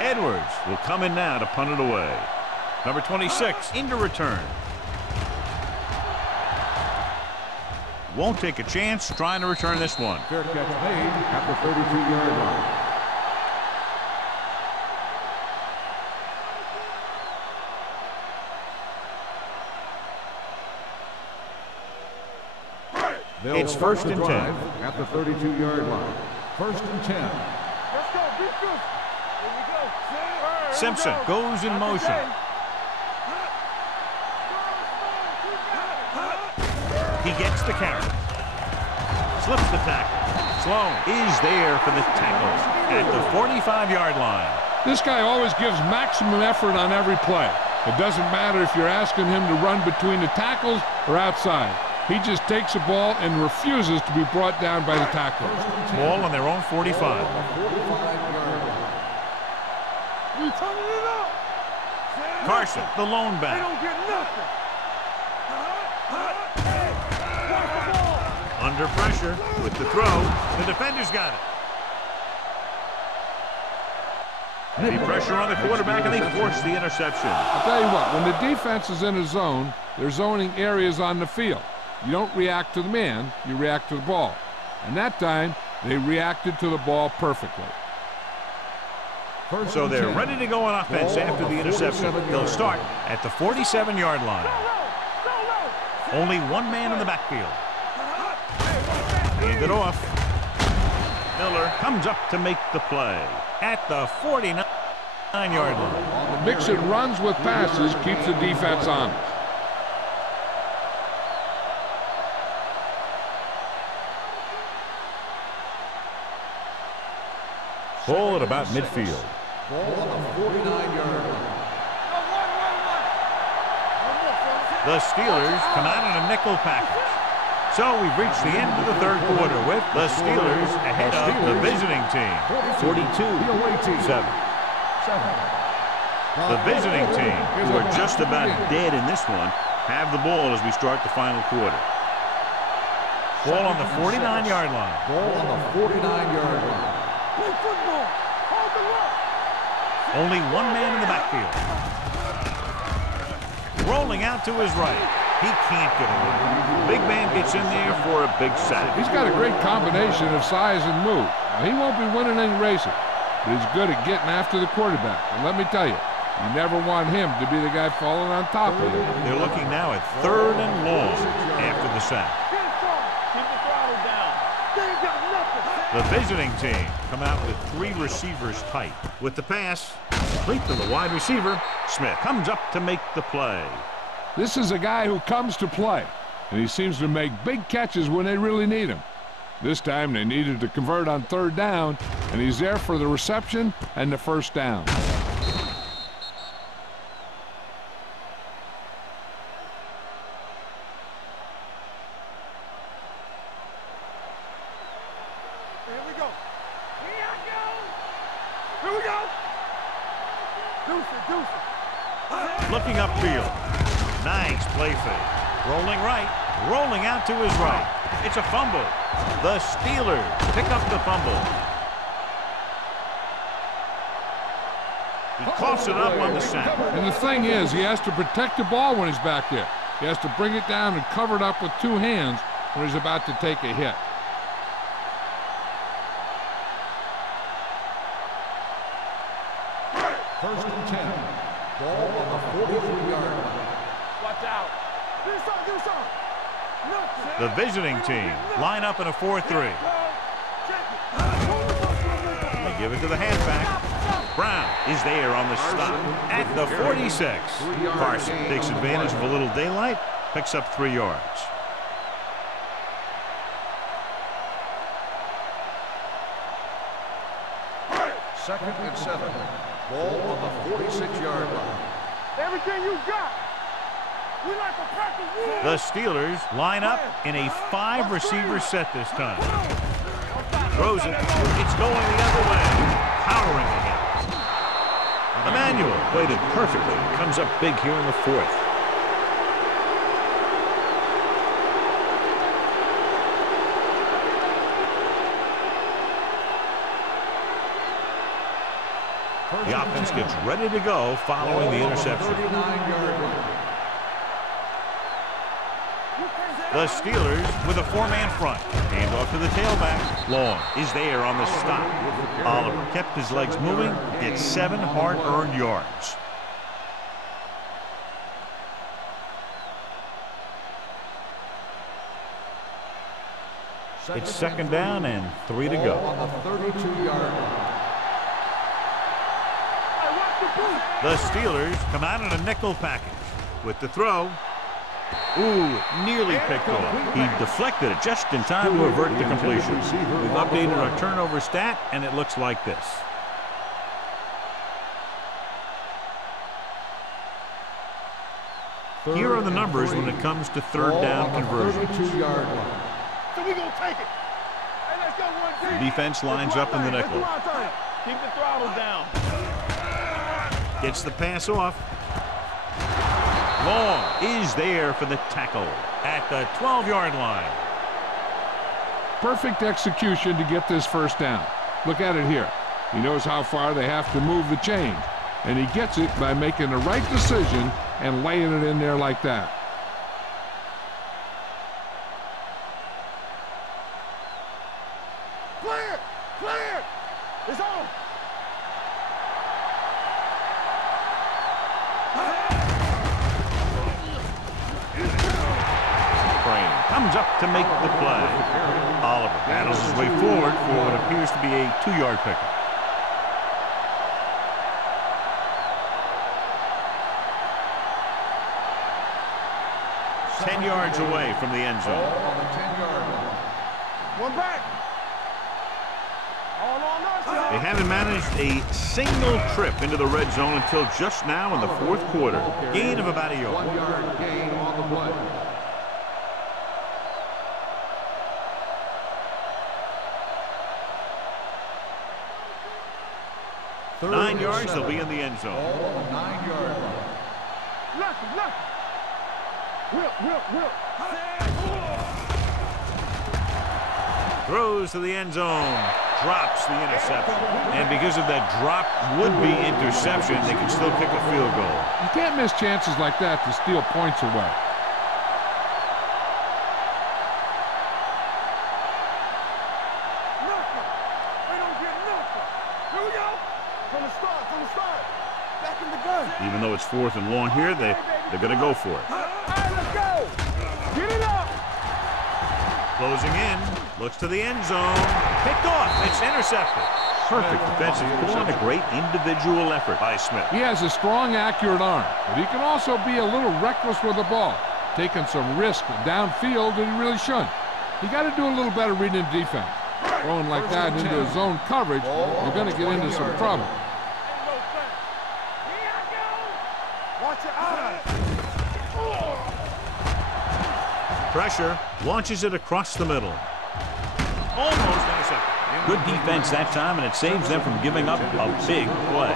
Edwards will come in now to punt it away. Number 26 into return. won't take a chance trying to return this one. Fair catch made at the 32-yard line. It's first and 10 at the 32-yard line. First and 10. Let's go, defense. Here we go. Simpson goes in motion. He gets the carry. Slips the tackle. Sloan is there for the tackle at the 45-yard line. This guy always gives maximum effort on every play. It doesn't matter if you're asking him to run between the tackles or outside. He just takes the ball and refuses to be brought down by the tackler. Ball on their own 45. You turning it up. Carson, the lone They back. don't get nothing. Under pressure with the throw. The defender's got it. Heavy pressure on the quarterback, and they force the interception. I'll tell you what, when the defense is in a zone, they're zoning areas on the field. You don't react to the man, you react to the ball. And that time, they reacted to the ball perfectly. So they're ready to go on offense after the interception. They'll start at the 47-yard line. Only one man in the backfield. Hand it off. Miller comes up to make the play at the 49-yard line. Mixing runs with passes keeps the defense honest. Ball at about midfield. Ball on the 49-yard line. The Steelers come out in a nickel package. So we've reached the end of the third quarter with the Steelers ahead of the visiting team, 42-7. The visiting team, who are just about dead in this one, have the ball as we start the final quarter. Ball on the 49-yard line. Ball on the 49-yard line. Play football. Hold the rock. Only one man in the backfield. Rolling out to his right. He can't get away. Big man gets in there for a big sack. He's got a great combination of size and move. Now, he won't be winning any races, but he's good at getting after the quarterback. And let me tell you, you never want him to be the guy falling on top of you. They're looking now at 3rd and long after the sack. Keep the throttle down. They ain't got nothing. The visiting team come out with 3 receivers tight. With the pass, complete to the wide receiver, Smith comes up to make the play. This is a guy who comes to play, and he seems to make big catches when they really need him. This time they needed to convert on 3rd down, and he's there for the reception and the first down. Here we go. Here I go. Here we go. Deuce it. Looking upfield. Nice play fake. Rolling right. Rolling out to his right. It's a fumble. The Steelers pick up the fumble. He coughs it up on the snap. And the thing is, he has to protect the ball when he's back there. He has to bring it down and cover it up with 2 hands when he's about to take a hit. First and 10. Ball on the 43-yard line. Watch out. Give us some. The visiting team line up in a 4-3. They give it to the halfback. Brown is there on the stop at the 46. Carson takes advantage of a little daylight, picks up 3 yards. Second and 7. Ball on the 46-yard line. Everything you got. We like to practice. The Steelers line up in a 5-receiver set this time. Throws it. It's going the other way. Powering ahead. Emmanuel played it perfectly. Comes up big here in the 4th. The offense gets ready to go following the interception. The Steelers with a four-man front. Handoff to the tailback. Long is there on the stop. Oliver kept his legs moving, gets 7 hard-earned yards. It's second down and 3 to go. On the 32-yard line. The Steelers come out in a nickel package with the throw. Ooh, nearly picked off. He deflected it just in time to avert the completion. We've updated our turnover stat, and it looks like this. Here are the numbers when it comes to third down conversions. 32-yard line. So we gonna take it. Hey, let's go one, The defense lines up in the nickel. Keep the throttle down. Gets the pass off. Long is there for the tackle at the 12-yard line. Perfect execution to get this first down. Look at it here. He knows how far they have to move the chain, and he gets it by making the right decision and laying it in there like that. Clear! Clear! It's on! Crane comes up to make the play. Oliver battles his way forward for what appears to be a 2-yard pickup. Ten yards away from the end zone. On the 10-yard line. One back! All on us, They haven't managed a single trip into the red zone until just now in the fourth quarter. Gain of about a yard. 1-yard gain on the play. Third 9 and yards, 7. they'll be in the end zone. Ball on the 9-yard line. Look! Whip! Throws to the end zone. Drops the interception. And because of that drop would-be interception, they can still kick a field goal. You can't miss chances like that to steal points away. Nothing! They don't get nothing! Here we go! From the start! Back in the gun! Even though it's 4th and long here, they're going to go for it. All right, let's go! Get it up! Closing in. Looks to the end zone. Picked off. It's intercepted. Perfect defensive pull and a great individual effort by Smith. He has a strong, accurate arm, but he can also be a little reckless with the ball, taking some risk downfield that he really shouldn't. You got to do a little better reading the defense. Throwing like that into a zone coverage, you're going to get into some trouble. Watch your eyes! Pressure. Launches it across the middle. Almost intercepted. Good defense that time, and it saves them from giving up a big play.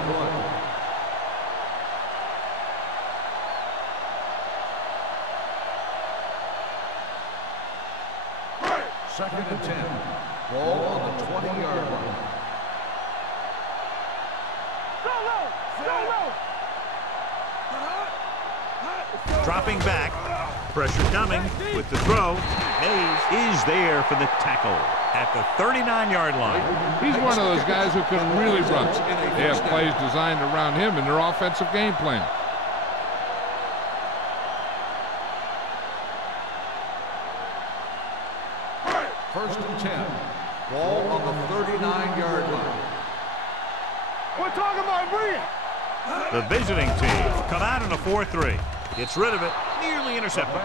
Second and 10. Ball on the 20-yard line. Dropping back. Pressure coming with the throw. Hayes is there for the tackle at the 39-yard line. He's one of those guys who can really run. They have plays designed around him in their offensive game plan. First and 10. Ball on the 39-yard line. We're talking about Bree! The visiting team come out in a 4-3. Gets rid of it. Nearly intercepted.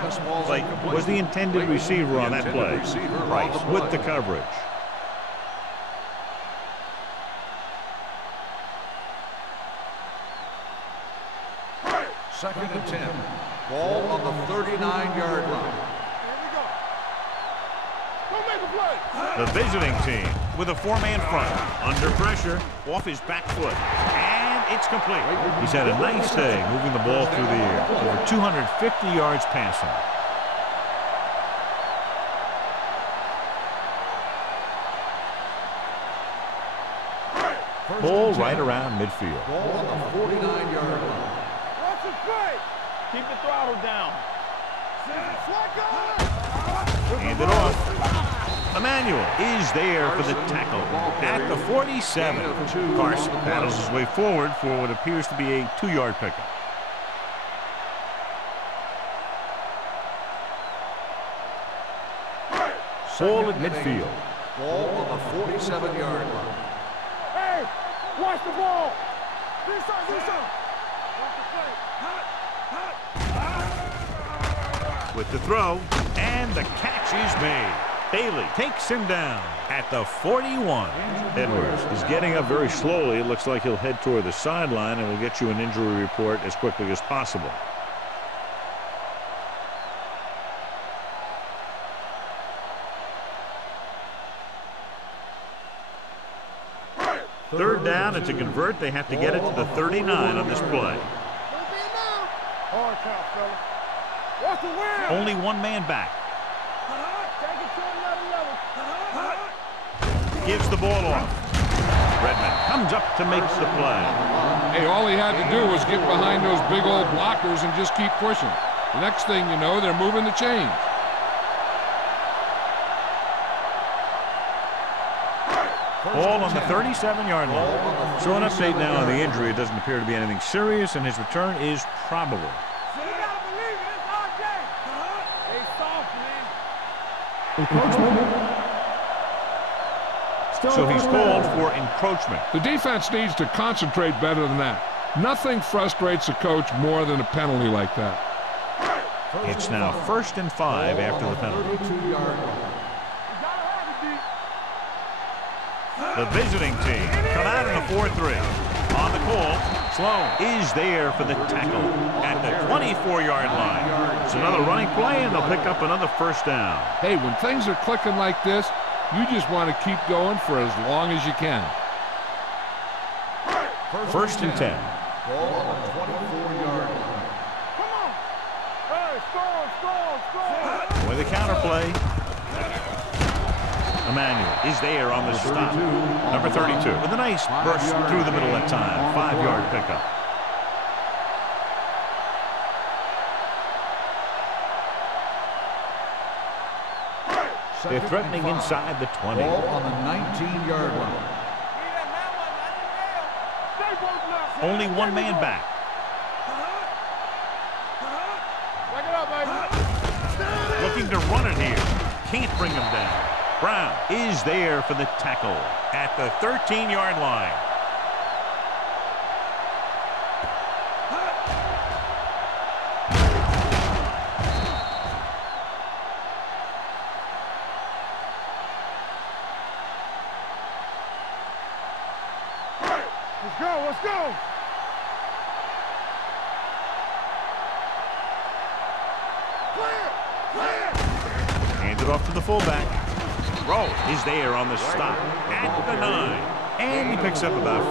Like, was the intended receiver on that play. Price with the coverage. Second and 10. Ball on the 39-yard line. Here we go. Go make a play! The visiting team with a 4-man front. Under pressure. Off his back foot. And it's complete. He's had a nice day moving the ball through the air. Over 250 yards passing. Ball right around midfield. Ball on the 49-yard line. Watch the play! Keep the throttle down. Flacco! Hand it off. Emmanuel is there for the tackle at the 47. Carson battles his way forward for what appears to be a 2-yard pickup. Ball at midfield. Ball on the 47-yard line. Hey, watch the ball. With the throw, and the catch is made. Bailey takes him down at the 41. Edwards is getting up very slowly. It looks like he'll head toward the sideline, and we'll get you an injury report as quickly as possible. Third down, and to convert, they have to get it to the 39 on this play. Hard count, fella. What's the win? Only one man back. Take it to another level. Gives the ball off. Redmond comes up to make the play. Hey, all he had to do was get behind those big old blockers and just keep pushing. The next thing you know, they're moving the chains. Ball on the 37-yard line. So an update now on the injury. It doesn't appear to be anything serious, and his return is probable. You gotta believe it. It's our game. They soft, man. Encroachment. So he's called for encroachment. The defense needs to concentrate better than that. Nothing frustrates a coach more than a penalty like that. It's now 1st and 5 after the penalty. 32-yard line. The visiting team come out in the 4-3. On the call, Sloan is there for the tackle at the 24-yard line. It's another running play, and they'll pick up another first down. Hey, when things are clicking like this, you just want to keep going for as long as you can. 1st and 10. Ball on the 24-yard line. Come on. Hey, score. With a counter play. Emmanuel is there on the stop. Number 32 with a nice burst through the middle that time. 5-yard pickup. They're threatening inside the 20. Ball on the 19-yard line. Only one man back. Looking to run it here. Can't bring him down. Brown is there for the tackle at the 13-yard line. Let's go. Let's go. Hands it off to the fullback. Rowe is there on the stop at the 9. And he picks up about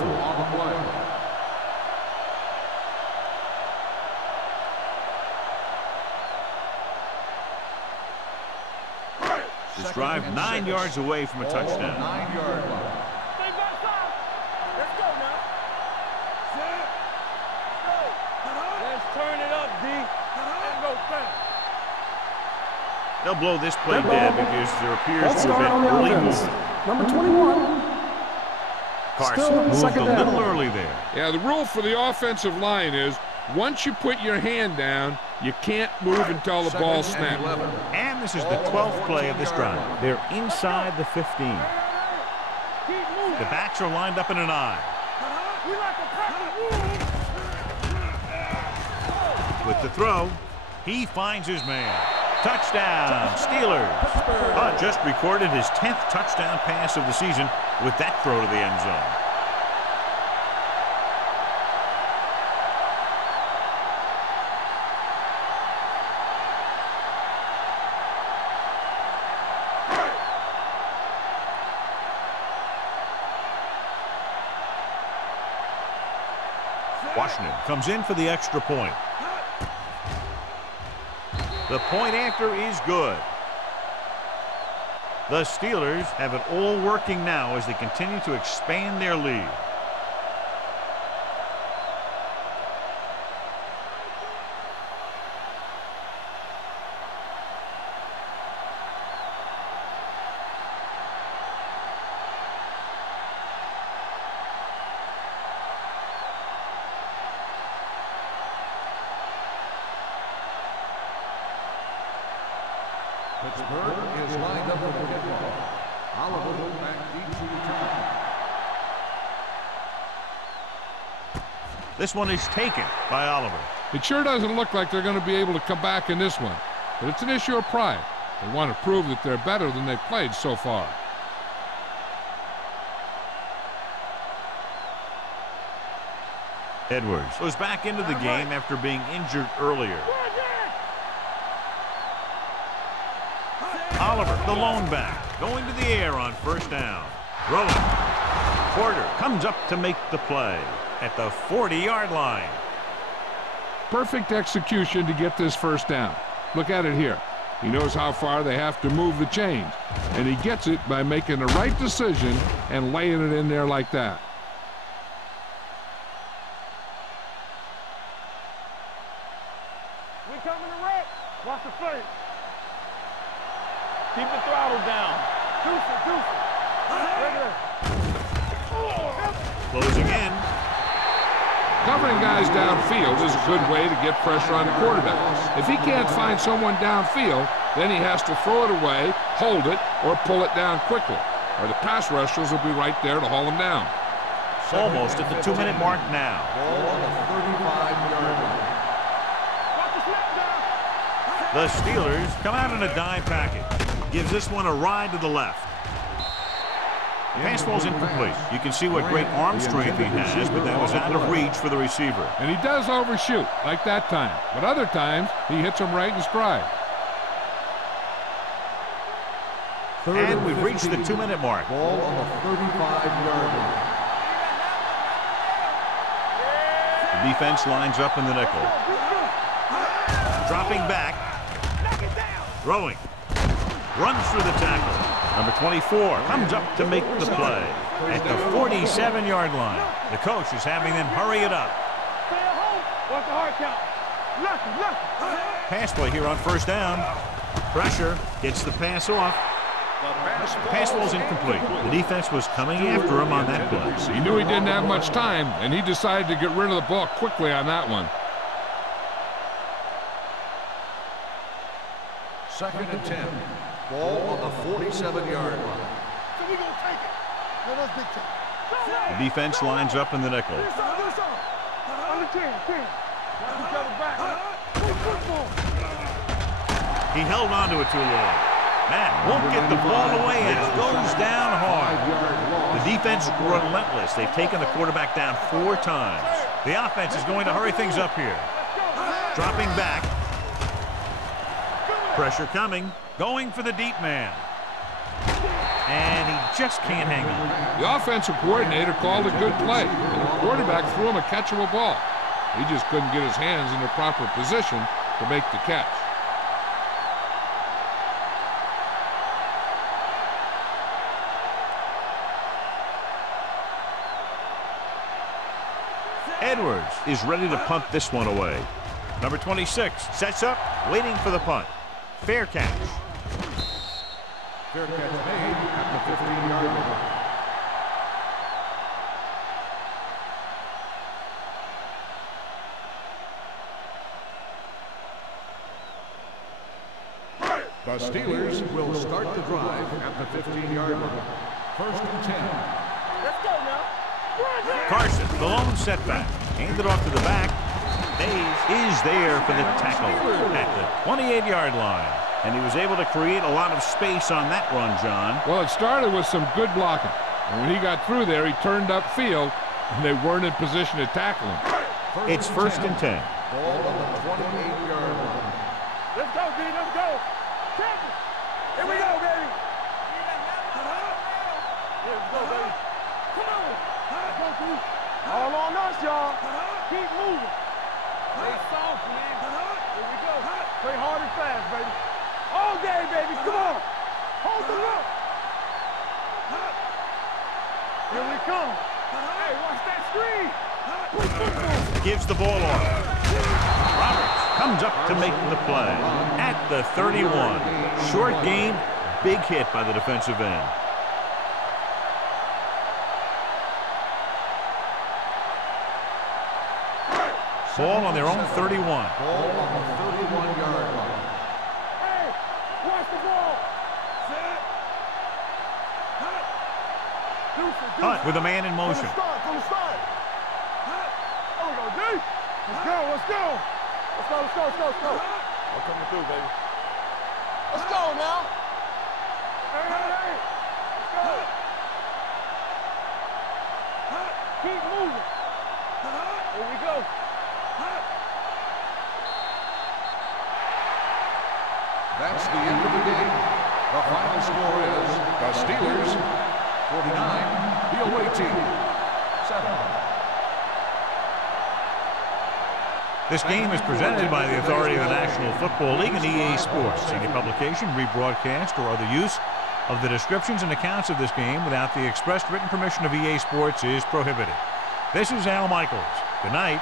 4. This drive 9 yards away from a touchdown. 9-yard line. Let's go now. Let's turn it up, D. Let's go fast. They'll blow this play dead because there appears Let's to start on have the been early offense. movement. Number 21. Carson Still moved a second down. little early there. Yeah, the rule for the offensive line is once you put your hand down, you can't move until the ball snaps. And this is the 12th play of this drive. They're inside the 15. Keep moving. The backs are lined up in an I. We like a pack of wolves. With the throw, he finds his man. Touchdown, Steelers. Just recorded his 10th touchdown pass of the season with that throw to the end zone. Washington comes in for the extra point. The point after is good. The Steelers have it all working now as they continue to expand their lead. Pittsburgh is lined up for the kickoff. Oliver back deep to return. This one is taken by Oliver. It sure doesn't look like they're going to be able to come back in this one, but it's an issue of pride. They want to prove that they're better than they've played so far. Edwards goes back into the game after being injured earlier. Oliver, the lone back, going to the air on first down. Rolling. Porter comes up to make the play at the 40-yard line. Perfect execution to get this first down. Look at it here. He knows how far they have to move the chains, and he gets it by making the right decision and laying it in there like that. We coming to wreck. Watch the face. Keep the throttle down. Deuce it, deuce it. Closing in. Covering guys downfield is a good way to get pressure on the quarterback. If he can't find someone downfield, then he has to throw it away, hold it, or pull it down quickly. Or the pass rushers will be right there to haul him down. Almost at the 2-minute mark now. Ball on the 35-yard line. The Steelers come out in a dime package. Gives this one a ride to the left. Pass ball's incomplete. You can see what great arm strength he has, but that was out of reach for the receiver. And he does overshoot, like that time. But other times, he hits him right in stride. And we've reached the 2-minute mark. Ball on the 35-yard line. The defense lines up in the nickel. Dropping back. Throwing. Runs through the tackle. Number 24 comes up to make the play at the 47-yard line. The coach is having them hurry it up. What's the hard count? Lucky. Pass play here on first down. Pressure gets the pass off. Pass ball's incomplete. The defense was coming after him on that play. He knew he didn't have much time, and he decided to get rid of the ball quickly on that one. 2nd and 10. Ball on the 47-yard line. So we gonna take it. Let us dictate. The defense lines up in the nickel. On the 10. Watch each other back. Football. He held on to it too long. Matt won't get the ball away and it goes down hard. The defense relentless. They've taken the quarterback down 4 times. The offense is going to hurry things up here. Dropping back. Pressure coming. Going for the deep man. And he just can't hang on. The offensive coordinator called a good play, and the quarterback threw him a catchable ball. He just couldn't get his hands in the proper position to make the catch. Edwards is ready to punt this one away. Number 26 sets up, waiting for the punt. Fair catch. Fair catch made at the 15-yard line. The Steelers will start the drive at the 15-yard line. 1st and 10. Let's go now. Carson, the lone setback. Handed off to the back. Hayes is there for the tackle at the 28-yard line. And he was able to create a lot of space on that run, John. Well, it started with some good blocking. And when he got through there, he turned upfield, and they weren't in position to tackle him. It's 1st and 10. Ball on the 28-yard line. Let's go, D. Let's go. Tackle. Here we go, baby. Here we go, baby. Come on. Let's go, D. All on us, y'all. Keep moving. Play soft, man. Here we go. Play hard and fast, baby. All day, baby. Come on. Hold the look. Here we come. Hey, watch that screen. Gives the ball off. Roberts comes up to make the play at the 31. Short game, big hit by the defensive end. Ball on their own 31. Ball on the 31-yard line. Hey, watch the ball. Hunt with a man in motion. From the start. There we go, D. Let's go. Let's go. I'm coming through, baby. Let's go now. Hey. Let's go. Keep moving. Here we go. That's the end of the game. The final score is the Steelers 49, the away team 7. This game is presented by the authority of the National Football League and EA Sports. Any publication, rebroadcast, or other use of the descriptions and accounts of this game without the expressed written permission of EA Sports is prohibited. This is Al Michaels. Good night.